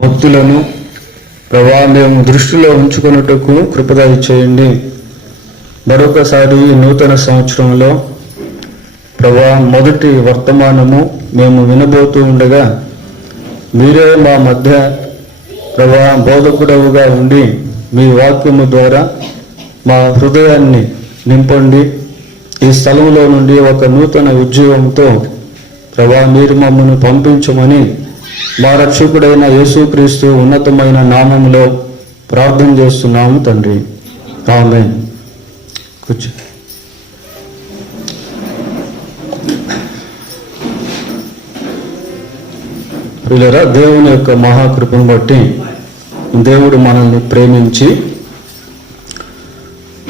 భక్తులను ప్రభా మేము దృష్టిలో ఉంచుకున్నట్టుకు కృప చేయండి. మరొకసారి ఈ నూతన సంవత్సరంలో ప్రభా మొదటి వర్తమానము మేము వినబోతూ ఉండగా మీరే మా మధ్య ప్రభా బోధకుడవుగా ఉండి మీ వాక్యము ద్వారా మా హృదయాన్ని నింపండి. ఈ స్థలంలో నుండి ఒక నూతన ఉద్యోగంతో ప్రభా మీరు మమ్మల్ని పంపించమని మా రక్షకుడైన యేసుక్రీస్తు ఉన్నతమైన నామములో ప్రార్థన చేస్తున్నాము తండ్రి, ఆమేన్. కూర్చో. ప్రియులారా, దేవుని యొక్క మహాకృపను బట్టి దేవుడు మనల్ని ప్రేమించి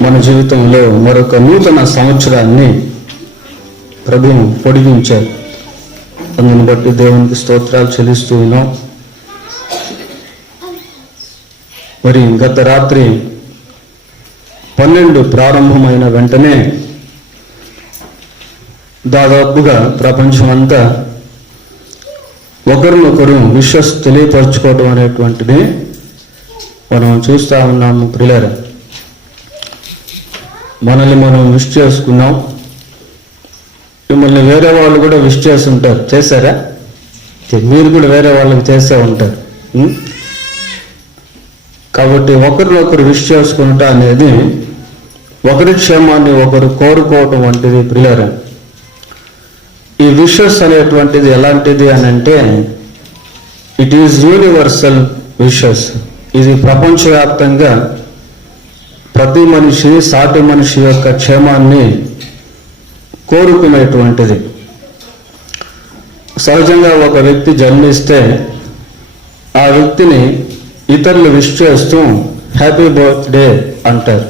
మన జీవితంలో మరొక నూతన సంవత్సరాన్ని ప్రభువు పొడిగించారు. అందుని బట్టి దేవునికి స్తోత్రాలు చెల్లిస్తూ ఉన్నాం. మరి గత రాత్రి 12 ప్రారంభమైన వెంటనే దాదాపుగా ప్రపంచమంతా ఒకరినొకరు విషస్ తెలియపరచుకోవడం అనేటువంటిది మనం చూస్తూ ఉన్నాము. ప్రియులారా, మనల్ని మనం విష్ చేసుకున్నాం. మిమ్మల్ని వేరే వాళ్ళు కూడా విష్ చేసి ఉంటారు. చేశారా? మీరు కూడా వేరే వాళ్ళకి చేస్తూ ఉంటారు. కాబట్టి ఒకరినొకరు విష్ చేసుకుంటా అనేది ఒకరి క్షేమాన్ని ఒకరు కోరుకోవటం వంటిది. ప్రియులారా, ఈ విషెస్ అనేటువంటిది ఎలాంటిది అని అంటే ఇట్ ఈజ్ యూనివర్సల్ విషెస్. ఇది ప్రపంచవ్యాప్తంగా ప్రతి మనిషి సాటి మనిషి యొక్క క్షేమాన్ని కోరుకునేటువంటిది. సహజంగా ఒక వ్యక్తి జన్మిస్తే ఆ వ్యక్తిని ఇతరులు విష్ చేస్తూ హ్యాపీ బర్త్డే అంటారు.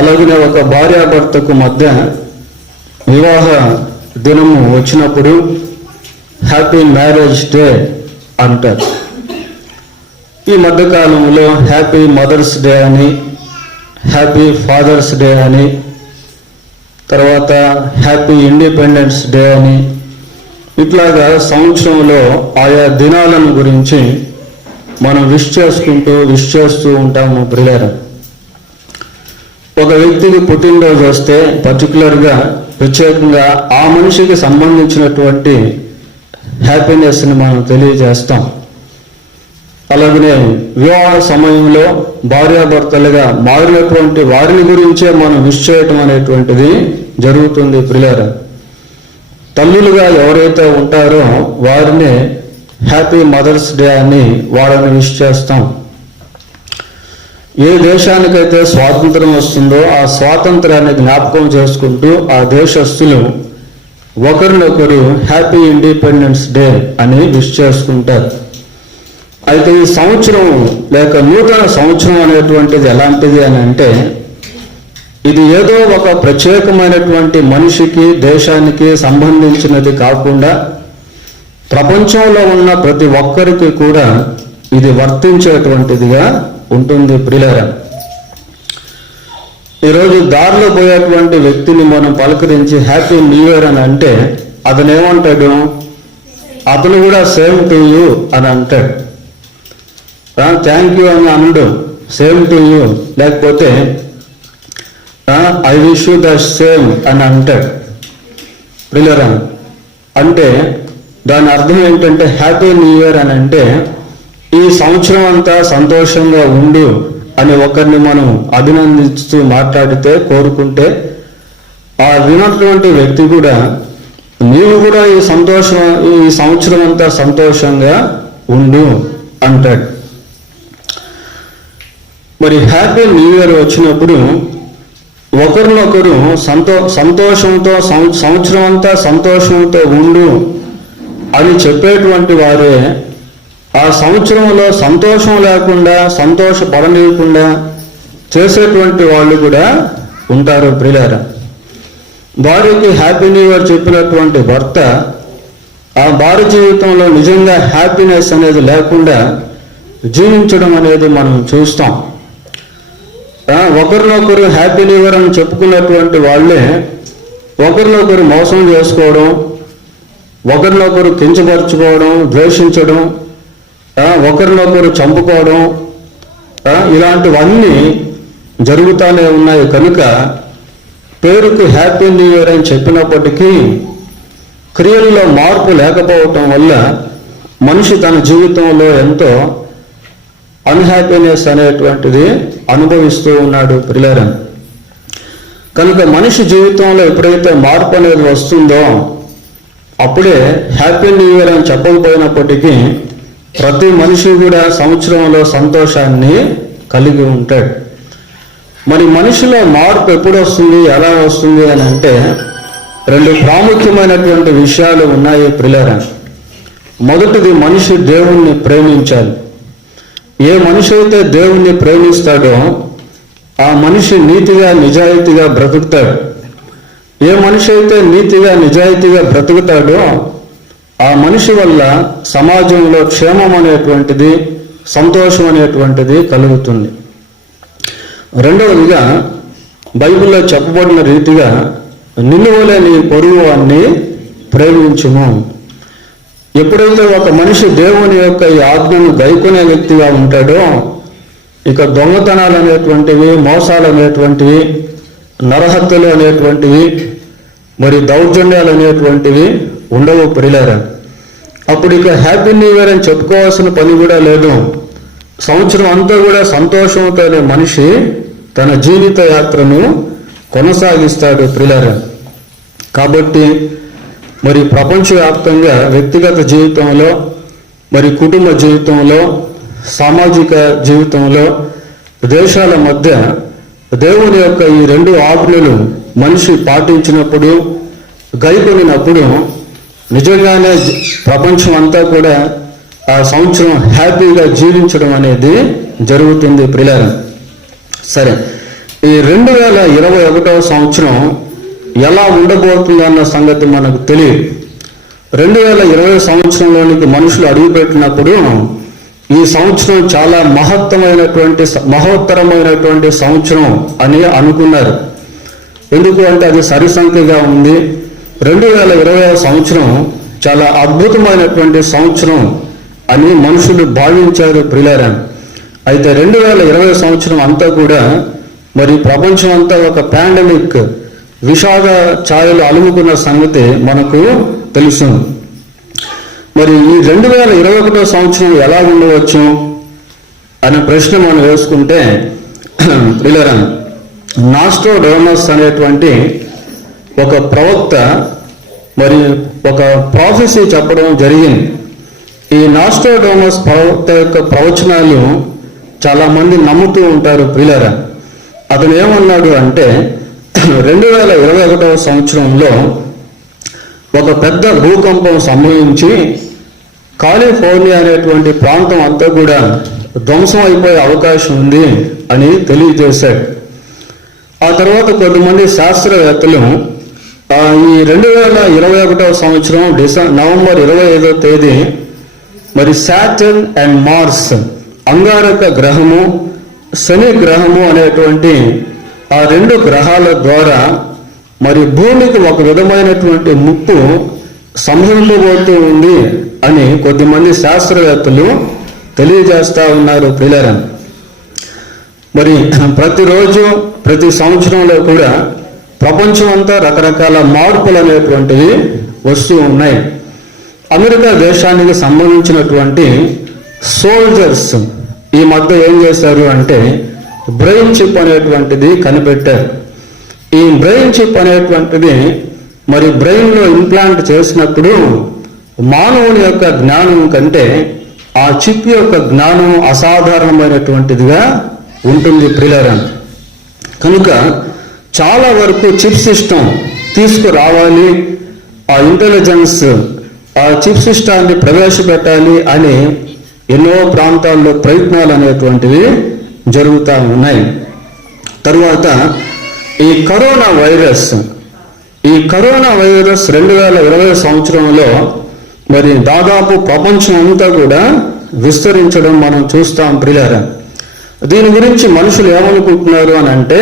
అలాగనే ఒక భార్యాభర్తకు మధ్య వివాహ దినము వచ్చినప్పుడు హ్యాపీ మ్యారేజ్ డే అంటారు. ఈ మధ్యకాలంలో హ్యాపీ మదర్స్ డే అని, హ్యాపీ ఫాదర్స్ డే అని, తర్వాత హ్యాపీ ఇండిపెండెన్స్ డే అని, ఇట్లాగా సంవత్సరంలో ఆయా దినాలను గురించి మనం విష్ చేస్తూ ఉంటాము. ప్రియులారా, ఒక వ్యక్తికి పుట్టినరోజు వస్తే ప్రత్యేకంగా ఆ మనిషికి సంబంధించినటువంటి హ్యాపీనెస్ని మనం తెలియజేస్తాం. అలాగనే వివాహ సమయంలో భార్యాభర్తలుగా మారినటువంటి వారిని గురించే మనం విష్ చేయటం అనేటువంటిది జరుగుతుంది. ప్రియులారా, తల్లులుగా ఎవరైతే ఉంటారో వారిని హ్యాపీ మదర్స్ డే అని వాళ్ళని విష్ చేస్తాం. ఏ దేశానికైతే స్వాతంత్రం వస్తుందో ఆ స్వాతంత్రాన్ని జ్ఞాపకం చేసుకుంటూ ఆ దేశస్తులు ఒకరినొకరు హ్యాపీ ఇండిపెండెన్స్ డే అని విష్ చేసుకుంటారు. అయితే ఈ సంవత్సరం లేక నూతన సంవత్సరం అనేటువంటిది ఎలాంటిది అని అంటే ఇది ఏదో ఒక ప్రత్యేకమైనటువంటి మనిషికి దేశానికి సంబంధించినది కాకుండా ప్రపంచంలో ఉన్న ప్రతి ఒక్కరికి కూడా ఇది వర్తించేటువంటిదిగా ఉంటుంది. ప్రియులారా, ఈరోజు దారిలో పోయేటువంటి వ్యక్తిని మనం పలకరించి హ్యాపీ న్యూ ఇయర్ అని అంటే అతను ఏమంటాడు? అతను కూడా సేమ్ టు యూ అని అంటాడు. థ్యాంక్ యూ అని అనడు, సేమ్ టు యూ, లేకపోతే I wish you the same అని అంటాడు. ప్రియులారా, అంటే దాని అర్థం ఏంటంటే హ్యాపీ న్యూ ఇయర్ అని అంటే ఈ సంవత్సరం అంతా సంతోషంగా ఉండు అని ఒకరిని మనం అభినందిస్తూ మాట్లాడితే కోరుకుంటే ఆ విన్నటువంటి వ్యక్తి కూడా నీవు కూడా ఈ సంవత్సరం అంతా సంతోషంగా ఉండు అంటాడు. మరి హ్యాపీ న్యూ ఇయర్ వచ్చినప్పుడు ఒకరినొకరు సంతోషంతో సంవత్సరం అంతా సంతోషంతో ఉండు అని చెప్పేటువంటి వారే ఆ సంవత్సరంలో సంతోషం లేకుండా సంతోషపడనీయకుండా చేసేటువంటి వాళ్ళు కూడా ఉంటారు. ప్రియులారా, భార్యకి హ్యాపీ న్యూ ఇయర్ చెప్పినటువంటి భర్త ఆ భార్య జీవితంలో నిజంగా హ్యాపీనెస్ అనేది లేకుండా జీవించడం అనేది మనం చూస్తాం. ఒకరినొకరు హ్యాపీ న్యూ ఇయర్ అని చెప్పుకున్నటువంటి వాళ్ళే ఒకరినొకరు మోసం చేసుకోవడం, ఒకరినొకరు కించపరచుకోవడం, ద్వేషించడం, ఒకరినొకరు చంపుకోవడం, ఇలాంటివన్నీ జరుగుతూనే ఉన్నాయి. కనుక పేరుకు హ్యాపీ న్యూ ఇయర్ అని చెప్పినప్పటికీ క్రియల్లో మార్పు లేకపోవటం వల్ల మనిషి తన జీవితంలో ఎంతో అన్హ్యాపీనెస్ అనేటువంటిది అనుభవిస్తూ ఉన్నాడు ప్రియులారా. కనుక మనిషి జీవితంలో ఎప్పుడైతే మార్పు అనేది వస్తుందో అప్పుడే హ్యాపీ న్యూ ఇయర్ అని చెప్పకపోయినప్పటికీ ప్రతి మనిషి కూడా సంవత్సరంలో సంతోషాన్ని కలిగి ఉంటాడు. మరి మనిషిలో మార్పు ఎప్పుడు వస్తుంది, ఎలా వస్తుంది అని అంటే రెండు ప్రాముఖ్యమైనటువంటి విషయాలు ఉన్నాయి ప్రియులారా. మొదటిది, మనిషి దేవుణ్ణి ప్రేమించాలి. ఏ మనిషి అయితే దేవుణ్ణి ప్రేమిస్తాడో ఆ మనిషి నీతిగా నిజాయితీగా బ్రతుకుతాడు. ఏ మనిషి అయితే నీతిగా నిజాయితీగా బ్రతుకుతాడో ఆ మనిషి వల్ల సమాజంలో క్షేమం అనేటువంటిది, సంతోషం అనేటువంటిది కలుగుతుంది. రెండవదిగా, బైబిల్లో చెప్పబడిన రీతిగా నిన్ను వలె నీ పొరుగు వాణ్ణి ప్రేమించుము. ఎప్పుడైతే ఒక మనిషి దేవుని యొక్క ఈ ఆజ్ఞను గైకొనే వ్యక్తిగా ఉంటాడో ఇక దొంగతనాలు అనేటువంటివి, మోసాలు అనేటువంటివి, నరహత్యలు అనేటువంటివి, మరి దౌర్జన్యాలు అనేటువంటివి ఉండవు ప్రియులారా. అప్పుడు ఇక హ్యాపీ న్యూ ఇయర్ అని చెప్పుకోవాల్సిన పని కూడా లేదు. సంవత్సరం అంతా కూడా సంతోషంతోనే మనిషి తన జీవిత యాత్రను కొనసాగిస్తాడు ప్రియులారా. కాబట్టి మరి ప్రపంచవ్యాప్తంగా వ్యక్తిగత జీవితంలో, మరి కుటుంబ జీవితంలో, సామాజిక జీవితంలో, దేశాల మధ్య దేవుని యొక్క ఈ రెండు ఆజ్ఞలు మనిషి పాటించినప్పుడు, గైకొనినప్పుడు నిజంగానే ప్రపంచం అంతా కూడా ఆ సంవత్సరం హ్యాపీగా జీవించడం అనేది జరుగుతుంది ప్రియులారా. సరే, ఈ 2021వ సంవత్సరం ఎలా ఉండబోతుందన్న సంగతి మనకు తెలియదు. 2020 సంవత్సరంలోనికి మనుషులు అడుగుపెట్టినప్పుడు ఈ సంవత్సరం చాలా మహోత్తరమైనటువంటి సంవత్సరం అని అనుకున్నారు. ఎందుకు అంటే అది సరిసంఖ్యగా ఉంది. 2020 సంవత్సరం చాలా అద్భుతమైనటువంటి సంవత్సరం అని మనుషులు భావించారు ప్రియులారా. అయితే 2020 సంవత్సరం అంతా కూడా మరి ప్రపంచం అంతా ఒక పాండమిక్ విషాద ఛాయలు అలుముకున్న సంగతి మనకు తెలుసు. మరి ఈ 2021 సంవత్సరం ఎలా ఉండవచ్చు అనే ప్రశ్న మనం వేసుకుంటే ప్రియులారా, నాస్ట్రోడామస్ అనేటువంటి ఒక ప్రవక్త మరి ఒక ప్రాఫెసీ చెప్పడం జరిగింది. ఈ నాస్ట్రోడామస్ ప్రవక్త యొక్క ప్రవచనాలు చాలా మంది నమ్ముతూ ఉంటారు ప్రియులారా. అతను ఏమన్నాడు అంటే 2021 సంవత్సరంలో ఒక పెద్ద భూకంపం సంభవించి కాలిఫోర్నియా అనేటువంటి ప్రాంతం అంతా కూడా ధ్వంసం అయిపోయే అవకాశం ఉంది అని తెలియజేశాడు. ఆ తర్వాత కొంతమంది శాస్త్రవేత్తలు ఈ 2021 సంవత్సరం నవంబర్ 25వ తేదీ మరి సాటర్న్ అండ్ మార్స్, అంగారక గ్రహము, శని గ్రహము అనేటువంటి ఆ రెండు గ్రహాల ద్వారా మరి భూమికి ఒక విధమైనటువంటి ముప్పు సంభవించబోతూ ఉంది అని కొద్దిమంది శాస్త్రవేత్తలు తెలియజేస్తా ఉన్నారు ప్రియులారా. మరి ప్రతిరోజు ప్రతి సంవత్సరంలో కూడా ప్రపంచం అంతా రకరకాల మార్పులు అనేటువంటివి వస్తూ ఉన్నాయి. అమెరికా దేశానికి సంబంధించినటువంటి సోల్జర్స్ ఈ మధ్య ఏం చేశారు అంటే బ్రెయిన్ చిప్ అనేటువంటిది కనిపెట్టారు. ఈ బ్రెయిన్ చిప్ అనేటువంటిది మరి బ్రెయిన్లో ఇంప్లాంట్ చేసినప్పుడు మానవుని యొక్క జ్ఞానం కంటే ఆ చిప్ యొక్క జ్ఞానం అసాధారణమైనటువంటిదిగా ఉంటుంది ప్రియులారా. కనుక చాలా వరకు చిప్ సిస్టమ్ తీసుకురావాలి, ఆ ఇంటెలిజెన్స్, ఆ చిప్ సిస్టాన్ని ప్రవేశపెట్టాలి అని ఎన్నో ప్రాంతాల్లో ప్రయత్నాలు అనేటువంటివి జరుగుతూ ఉన్నాయి. తరువాత ఈ కరోనా వైరస్ 2020 సంవత్సరంలో మరి దాదాపు ప్రపంచం అంతా కూడా విస్తరించడం మనం చూస్తాం ప్రియులారా. దీని గురించి మనుషులు ఏమనుకుంటున్నారు అని అంటే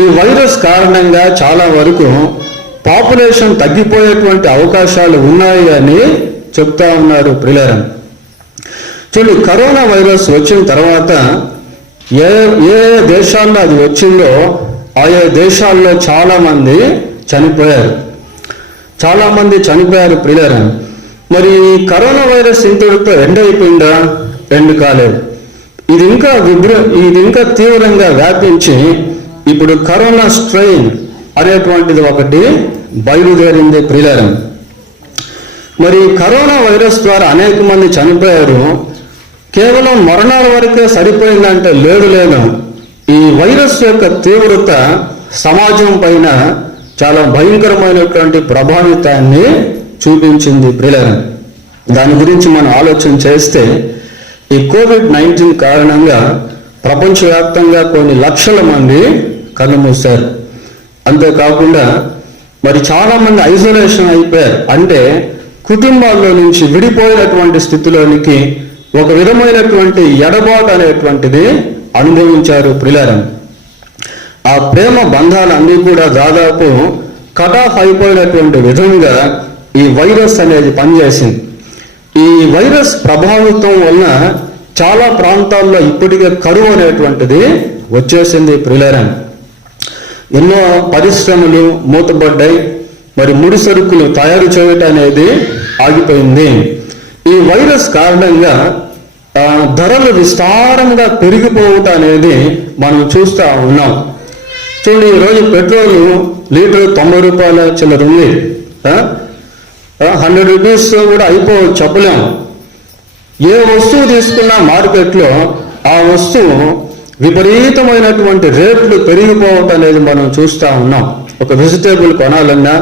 ఈ వైరస్ కారణంగా చాలా వరకు పాపులేషన్ తగ్గిపోయేటువంటి అవకాశాలు ఉన్నాయి అని చెప్తా ఉన్నారు ప్రియులారా. చూడండి, కరోనా వైరస్ వచ్చిన తర్వాత ఏ ఏ దేశాల్లో అది వచ్చిందో ఆయా దేశాల్లో చాలామంది చనిపోయారు. ప్రియులారా. మరి కరోనా వైరస్ ఇంతటితో ఎండ్ అయిపోయిందా? ఎండ్ కాలేదు. ఇది ఇంకా తీవ్రంగా వ్యాపించి ఇప్పుడు కరోనా స్ట్రెయిన్ అనేటువంటిది ఒకటి బయలుదేరింది ప్రియులారా. మరి కరోనా వైరస్ ద్వారా అనేక మంది చనిపోయారు. కేవలం మరణాల వరకే సరిపోయిందంటే లేదు. ఈ వైరస్ యొక్క తీవ్రత సమాజం పైన చాలా భయంకరమైనటువంటి ప్రభావితాన్ని చూపించింది ప్రియులారా. దాని గురించి మనం ఆలోచన చేస్తే ఈ కోవిడ్-19 కారణంగా ప్రపంచవ్యాప్తంగా కొన్ని లక్షల మంది కన్నుమూశారు. అంతేకాకుండా మరి చాలా మంది ఐసోలేషన్ అయిపోయారు. అంటే కుటుంబాల్లో నుంచి విడిపోయినటువంటి స్థితిలోనికి ఒక విధమైనటువంటి ఎడబాటు అనేటువంటిది అనుభవించారు ప్రియులారా. ఆ ప్రేమ బంధాలన్నీ కూడా దాదాపు కట్ ఆఫ్ అయిపోయినటువంటి విధంగా ఈ వైరస్ అనేది పనిచేసింది. ఈ వైరస్ ప్రభావితం వలన చాలా ప్రాంతాల్లో ఇప్పటికే కరువు అనేటువంటిది వచ్చేసింది ప్రియులారా. ఎన్నో పరిశ్రమలు మూతపడ్డాయి. మరి ముడి సరుకులు తయారు చేయటం అనేది ఆగిపోయింది. ఈ వైరస్ కారణంగా ధరలు విస్తారంగా పెరిగిపోవటం అనేది మనం చూస్తూ ఉన్నాం. చూడండి, ఈరోజు పెట్రోల్ లీటర్ 90 రూపాయల చిల్లర ఉంది. 100 రూపీస్ కూడా అయిపోవచ్చు, చెప్పలేము. ఏ వస్తువు తీసుకున్నా మార్కెట్లో ఆ వస్తువు విపరీతమైనటువంటి రేట్లు పెరిగిపోవటం అనేది మనం చూస్తూ ఉన్నాం. ఒక వెజిటేబుల్ కొనాలన్నా,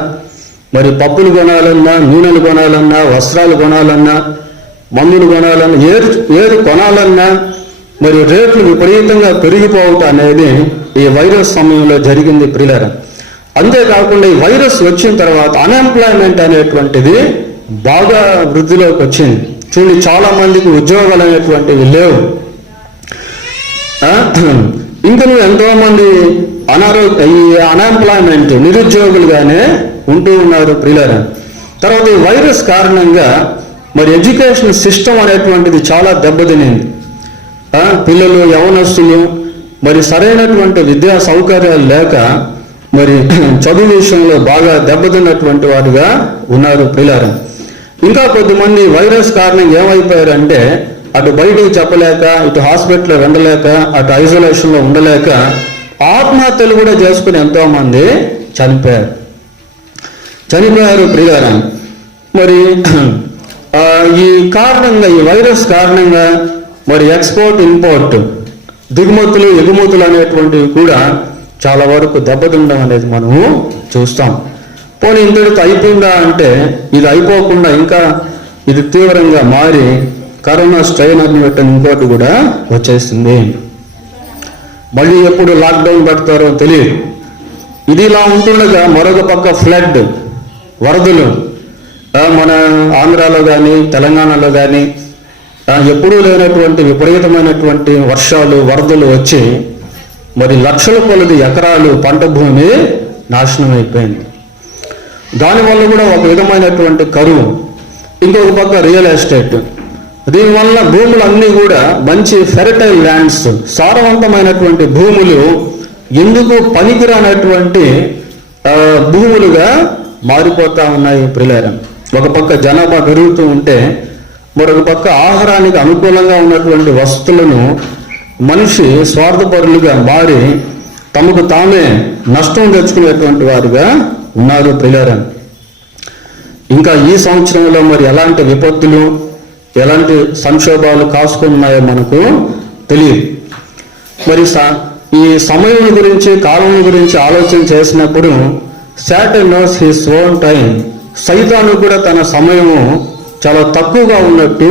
మరి పప్పులు కొనాలన్నా, నూనెలు కొనాలన్నా, వస్త్రాలు కొనాలన్నా, మందులు కొనాలన్నా, ఏది కొనాలన్నా మరి రేట్లు విపరీతంగా పెరిగిపోవటం అనేది ఈ వైరస్ సమయంలో జరిగింది ప్రియులారా. అంతేకాకుండా ఈ వైరస్ వచ్చిన తర్వాత అన్ఎంప్లాయ్మెంట్ అనేటువంటిది బాగా వృద్ధిలోకి వచ్చింది. చూడండి, చాలా మందికి ఉద్యోగాలు అనేటువంటివి లేవు. ఇంకను ఎంతో మంది ఈ అన్ఎంప్లాయ్మెంట్ నిరుద్యోగులుగానే ఉంటూ ఉన్నారు ప్రియులారా. తర్వాత ఈ వైరస్ కారణంగా మరి ఎడ్యుకేషన్ సిస్టమ్ అనేటువంటిది చాలా దెబ్బతినింది. పిల్లలు, యవనస్తులు మరి సరైనటువంటి విద్యా సౌకర్యాలు లేక మరి చదువు విషయంలో బాగా దెబ్బతిన్నటువంటి వారుగా ఉన్నారు ప్రియులారా. ఇంకా కొద్దిమంది వైరస్ కారణంగా ఏమైపోయారంటే అటు బయటకు చెప్పలేక, ఇటు హాస్పిటల్లో ఉండలేక, అటు ఐసోలేషన్లో ఉండలేక ఆత్మహత్యలు కూడా చేసుకుని ఎంతో మంది చనిపోయారు ప్రియులారా. మరి ఈ కారణంగా, ఈ వైరస్ కారణంగా మరి ఎక్స్పోర్ట్, ఇంపోర్ట్, దిగుమతులు, ఎగుమతులు అనేటువంటివి కూడా చాలా వరకు దెబ్బతిండడం అనేది మనము చూస్తాం. పోనీ ఇంతటితో అయిపోయిందా అంటే ఇది అయిపోకుండా ఇంకా ఇది తీవ్రంగా మారి కరోనా స్ట్రెయిన్ అని పెట్టిన ఇంకోటి కూడా వచ్చేస్తుంది. మళ్ళీ ఎప్పుడు లాక్డౌన్ పెడతారో తెలియదు. ఇది ఇలా ఉంటుండగా మరొక పక్క ఫ్లడ్, వరదలు మన ఆంధ్రాలో కానీ తెలంగాణలో కానీ ఎప్పుడూ లేనటువంటి విపరీతమైనటువంటి వర్షాలు, వరదలు వచ్చి మరి లక్షల కొలది ఎకరాలు పంట భూమి నాశనం అయిపోయింది. దానివల్ల కూడా ఒక విధమైనటువంటి కరువు. ఇంకొక పక్క రియల్ ఎస్టేట్. దీనివల్ల భూములన్నీ కూడా మంచి ఫెర్టైల్ ల్యాండ్స్, సారవంతమైనటువంటి భూములు ఎందుకు పనికిరానటువంటి భూములుగా మారిపోతా ఉన్నాయి ప్రియులారా. ఒక పక్క జనాభా పెరుగుతూ ఉంటే మరొక పక్క ఆహారానికి అనుకూలంగా ఉన్నటువంటి వస్తువులను మనిషి స్వార్థపరులుగా మారి తమకు తామే నష్టం తెచ్చుకునేటువంటి వారుగా ఉన్నారు ప్రియులారా. ఇంకా ఈ సంవత్సరంలో మరి ఎలాంటి విపత్తులు, ఎలాంటి సంక్షోభాలు కాసుకున్నాయో మనకు తెలియదు. మరి ఈ సమయం గురించి, కాలం గురించి ఆలోచన చేసినప్పుడు Satan knows his own time. సైతాను కూడా తన సమయము చాలా తక్కువగా ఉన్నట్టు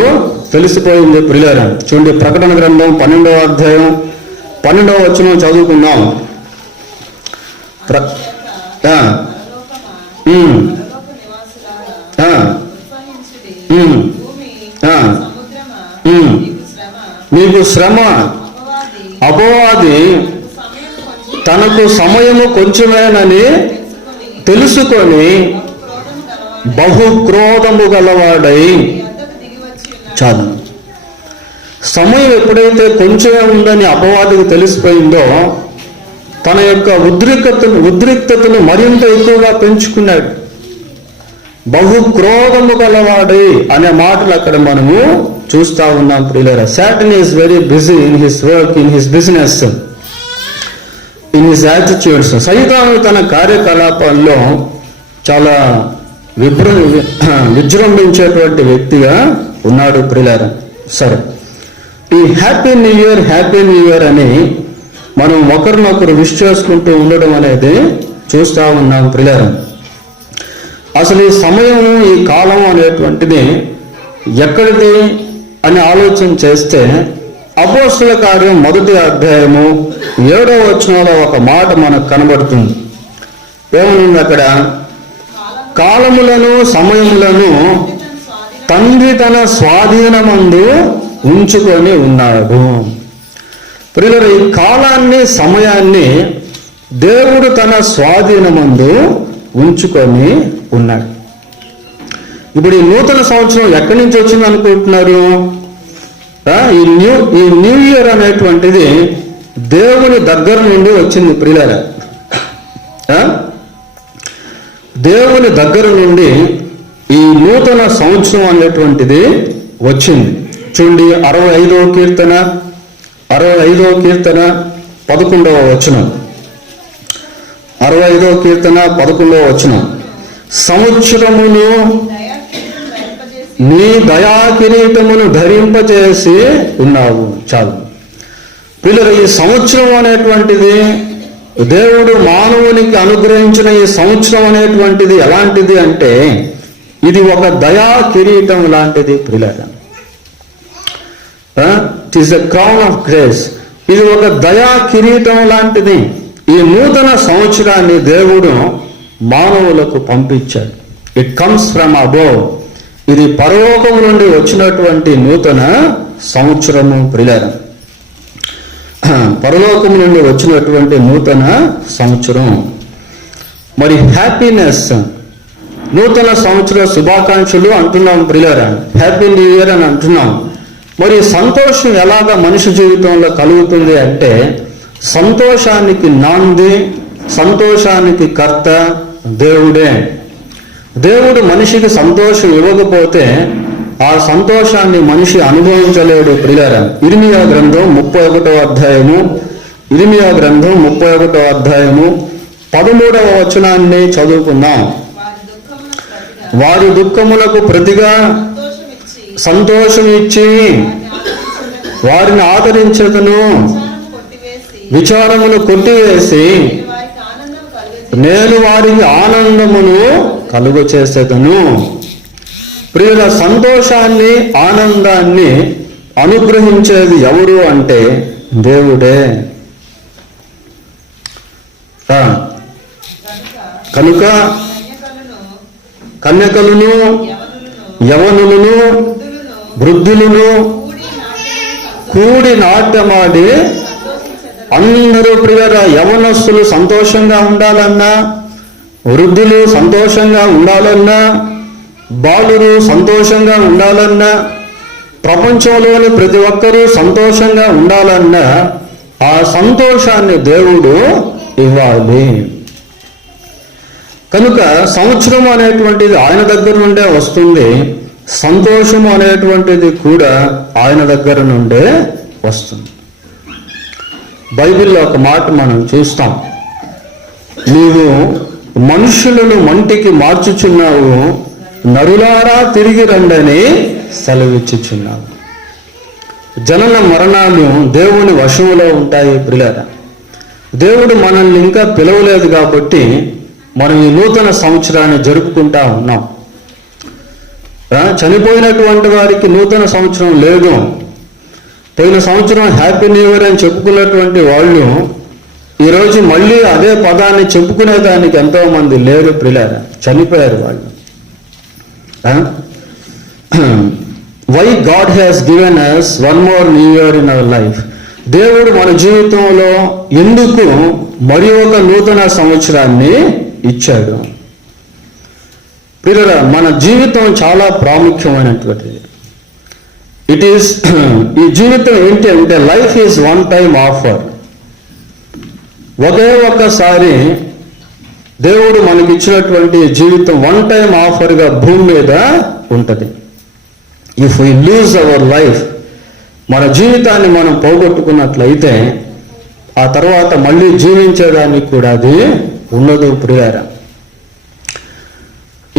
తెలిసిపోయింది ప్రియులారా. చూడండి, ప్రకటన గ్రంథం 12వ అధ్యాయం 12వ వచనం చదువుకున్నాం. మీకు శ్రమ, అపవాది తనకు సమయము కొంచెమేనని తెలుసుకొని బహు క్రోధము గలవాడై. చాలు. సమయం ఎప్పుడైతే కొంచెమే ఉందని అపవాదికి తెలిసిపోయిందో తన యొక్క ఉద్రిక్తతను మరింత ఎక్కువగా పెంచుకున్నాడు. బహు క్రోధము గలవాడి అనే మాటలు అక్కడ మనము చూస్తా ఉన్నాం ప్రియులారా. Satan is very busy in his work, in his business, in his attitudes. సైతాను తన కార్యకలాపాల్లో చాలా విజృంభించేటువంటి వ్యక్తిగా ఉన్నాడు ప్రియులారా. సరే, ఈ హ్యాపీ న్యూ ఇయర్ అని మనం ఒకరినొకరు విష్ చేసుకుంటూ ఉండడం అనేది చూస్తా ఉన్నాం ప్రియులారా. అసలు ఈ సమయం, ఈ కాలం అనేటువంటిది ఎక్కడిది అని ఆలోచన చేస్తే అపోస్తలుల కార్యం 1వ అధ్యాయము 7వ వచనంలో ఒక మాట మనకు కనబడుతుంది. ఏమనుంది అక్కడ? కాలములను సమయములను తండ్రి తన స్వాధీనమందు ఉంచుకొని ఉన్నాడు. ప్రియులారా, ఈ కాలాన్ని, సమయాన్ని దేవుడు తన స్వాధీనమందు ఉంచుకొని ఉన్నాడు. ఇప్పుడు ఈ నూతన సంవత్సరం ఎక్కడి నుంచి వచ్చింది అనుకుంటున్నారు? ఈ న్యూ ఇయర్ అనేటువంటిది దేవుని దగ్గర నుండి వచ్చింది ప్రియులారా. దేవుని దగ్గర నుండి ఈ నూతన సంవత్సరం అనేటువంటిది వచ్చింది. చూడండి, 65వ కీర్తన 11వ వచనం. 65వ కీర్తన 11వ వచనం. సంవత్సరమును నీ దయా కిరీటమును ధరింపజేసి ఉన్నావు. చాలు పిల్లలు, ఈ సంవత్సరం అనేటువంటిది దేవుడు మానవునికి అనుగ్రహించిన ఈ సంవత్సరం అనేటువంటిది ఎలాంటిది అంటే ఇది ఒక దయా కిరీటం లాంటిది పిల్లలు. It is the crown of grace. ఇది ఒక దయా కిరీటం లాంటిది. ఈ నూతన సంవత్సరాన్ని దేవుడు మానవులకు పంపించాడు. It comes from above. ఇది పరలోకం నుండి వచ్చినటువంటి నూతన సంవత్సరము ప్రియులారా. పరలోకం నుండి వచ్చినటువంటి నూతన సంవత్సరం. మరి హ్యాపీనెస్, నూతన సంవత్సర శుభాకాంక్షలు అంటున్నాం ప్రియులారా. హ్యాపీ న్యూ ఇయర్ అని అంటున్నాం. మరి సంతోషం ఎలాగ మనిషి జీవితంలో కలుగుతుంది అంటే సంతోషానికి నాంది, సంతోషానికి కర్త దేవుడే. దేవుడు మనిషికి సంతోషం ఇవ్వకపోతే ఆ సంతోషాన్ని మనిషి అనుభవించలేడు ప్రియులారా. ఇర్మియా గ్రంథం 31వ అధ్యాయము 13వ వచనాన్ని చదువుకుందాం. వారి దుఃఖములకు ప్రతిగా సంతోషం ఇచ్చి వారిని ఆదరించదును, విచారమును కొట్టివేసి నేను వారికి ఆనందమును కలుగ చేసేదను. ప్రియుల, సంతోషాన్ని, ఆనందాన్ని అనుగ్రహించేది ఎవరు అంటే దేవుడే. కనుక కన్యకలను, యవనులను, వృద్ధులను కూడి నాట్యమాడి అందరూ ప్రియుల, యవనస్తులు సంతోషంగా ఉండాలన్నా, వృద్ధులు సంతోషంగా ఉండాలన్నా, బాలురు సంతోషంగా ఉండాలన్నా, ప్రపంచంలోని ప్రతి ఒక్కరూ సంతోషంగా ఉండాలన్నా ఆ సంతోషాన్ని దేవుడు ఇవ్వాలి. కనుక సంవత్సరం అనేటువంటిది ఆయన దగ్గర నుండే వస్తుంది, సంతోషం అనేటువంటిది కూడా ఆయన దగ్గర నుండే వస్తుంది. బైబిల్లో ఒక మాట మనం చూస్తాం, నీవు మనుషులను మంటికి మార్చుచున్నావు, నరులారా తిరిగి రండని సెలవిచ్చుచున్నావు. జనన మరణాలు దేవుని వశంలో ఉంటాయి ప్రియులారా. దేవుడు మనల్ని ఇంకా పిలవలేదు కాబట్టి మనం ఈ నూతన సంవత్సరాన్ని జరుపుకుంటా ఉన్నాం. చనిపోయినటువంటి వారికి నూతన సంవత్సరం లేదు. పోయిన సంవత్సరం హ్యాపీ న్యూ ఇయర్ అని చెప్పుకున్నటువంటి వాళ్ళు ఈరోజు మళ్ళీ అదే పదాన్ని చెప్పుకునేదానికి ఎంతో మంది లేరు ప్రియులారా, చనిపోయారు వాళ్ళు. Why God has given us one more new year in our life. దేవుడు మన జీవితంలో ఎందుకు మరి ఒక నూతన సంవత్సరాన్ని ఇచ్చాడు? ప్రియులారా, మన జీవితం చాలా ప్రాముఖ్యమైనటువంటిది. ఇట్ ఈస్ ఈ జీవితం ఏంటి అంటే life is one time offer. ఒకే ఒక్కసారి దేవుడు మనకి ఇచ్చినటువంటి జీవితం వన్ టైం ఆఫర్గా భూమి మీద ఉంటుంది. If we lose our life, మన జీవితాన్ని మనం పోగొట్టుకున్నట్లయితే ఆ తర్వాత మళ్ళీ జీవించేదానికి కూడా అది ఉండదు ప్రియారా.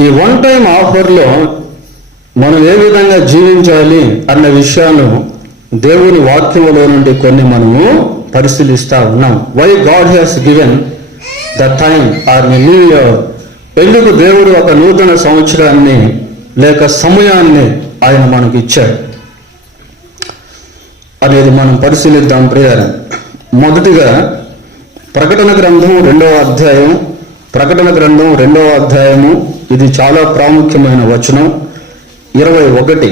ఈ వన్ టైం ఆఫర్లో మనం ఏ విధంగా జీవించాలి అన్న విషయాలు దేవుని వాక్యంలో నుండి కొన్ని మనము పరిశీలిస్తా ఉన్నాం. Why God has given the time or new year, ఎందుకు దేవుడు ఒక నూతన సంవత్సరాన్ని లేక సమయాన్ని ఆయన మనకి ఇచ్చాడు అనేది మనం పరిశీలిద్దాం ప్రియారా. మొదటిగా ప్రకటన గ్రంథం 2వ అధ్యాయం, ప్రకటన గ్రంథం 2వ అధ్యాయము, ఇది చాలా ప్రాముఖ్యమైన వచనం 21.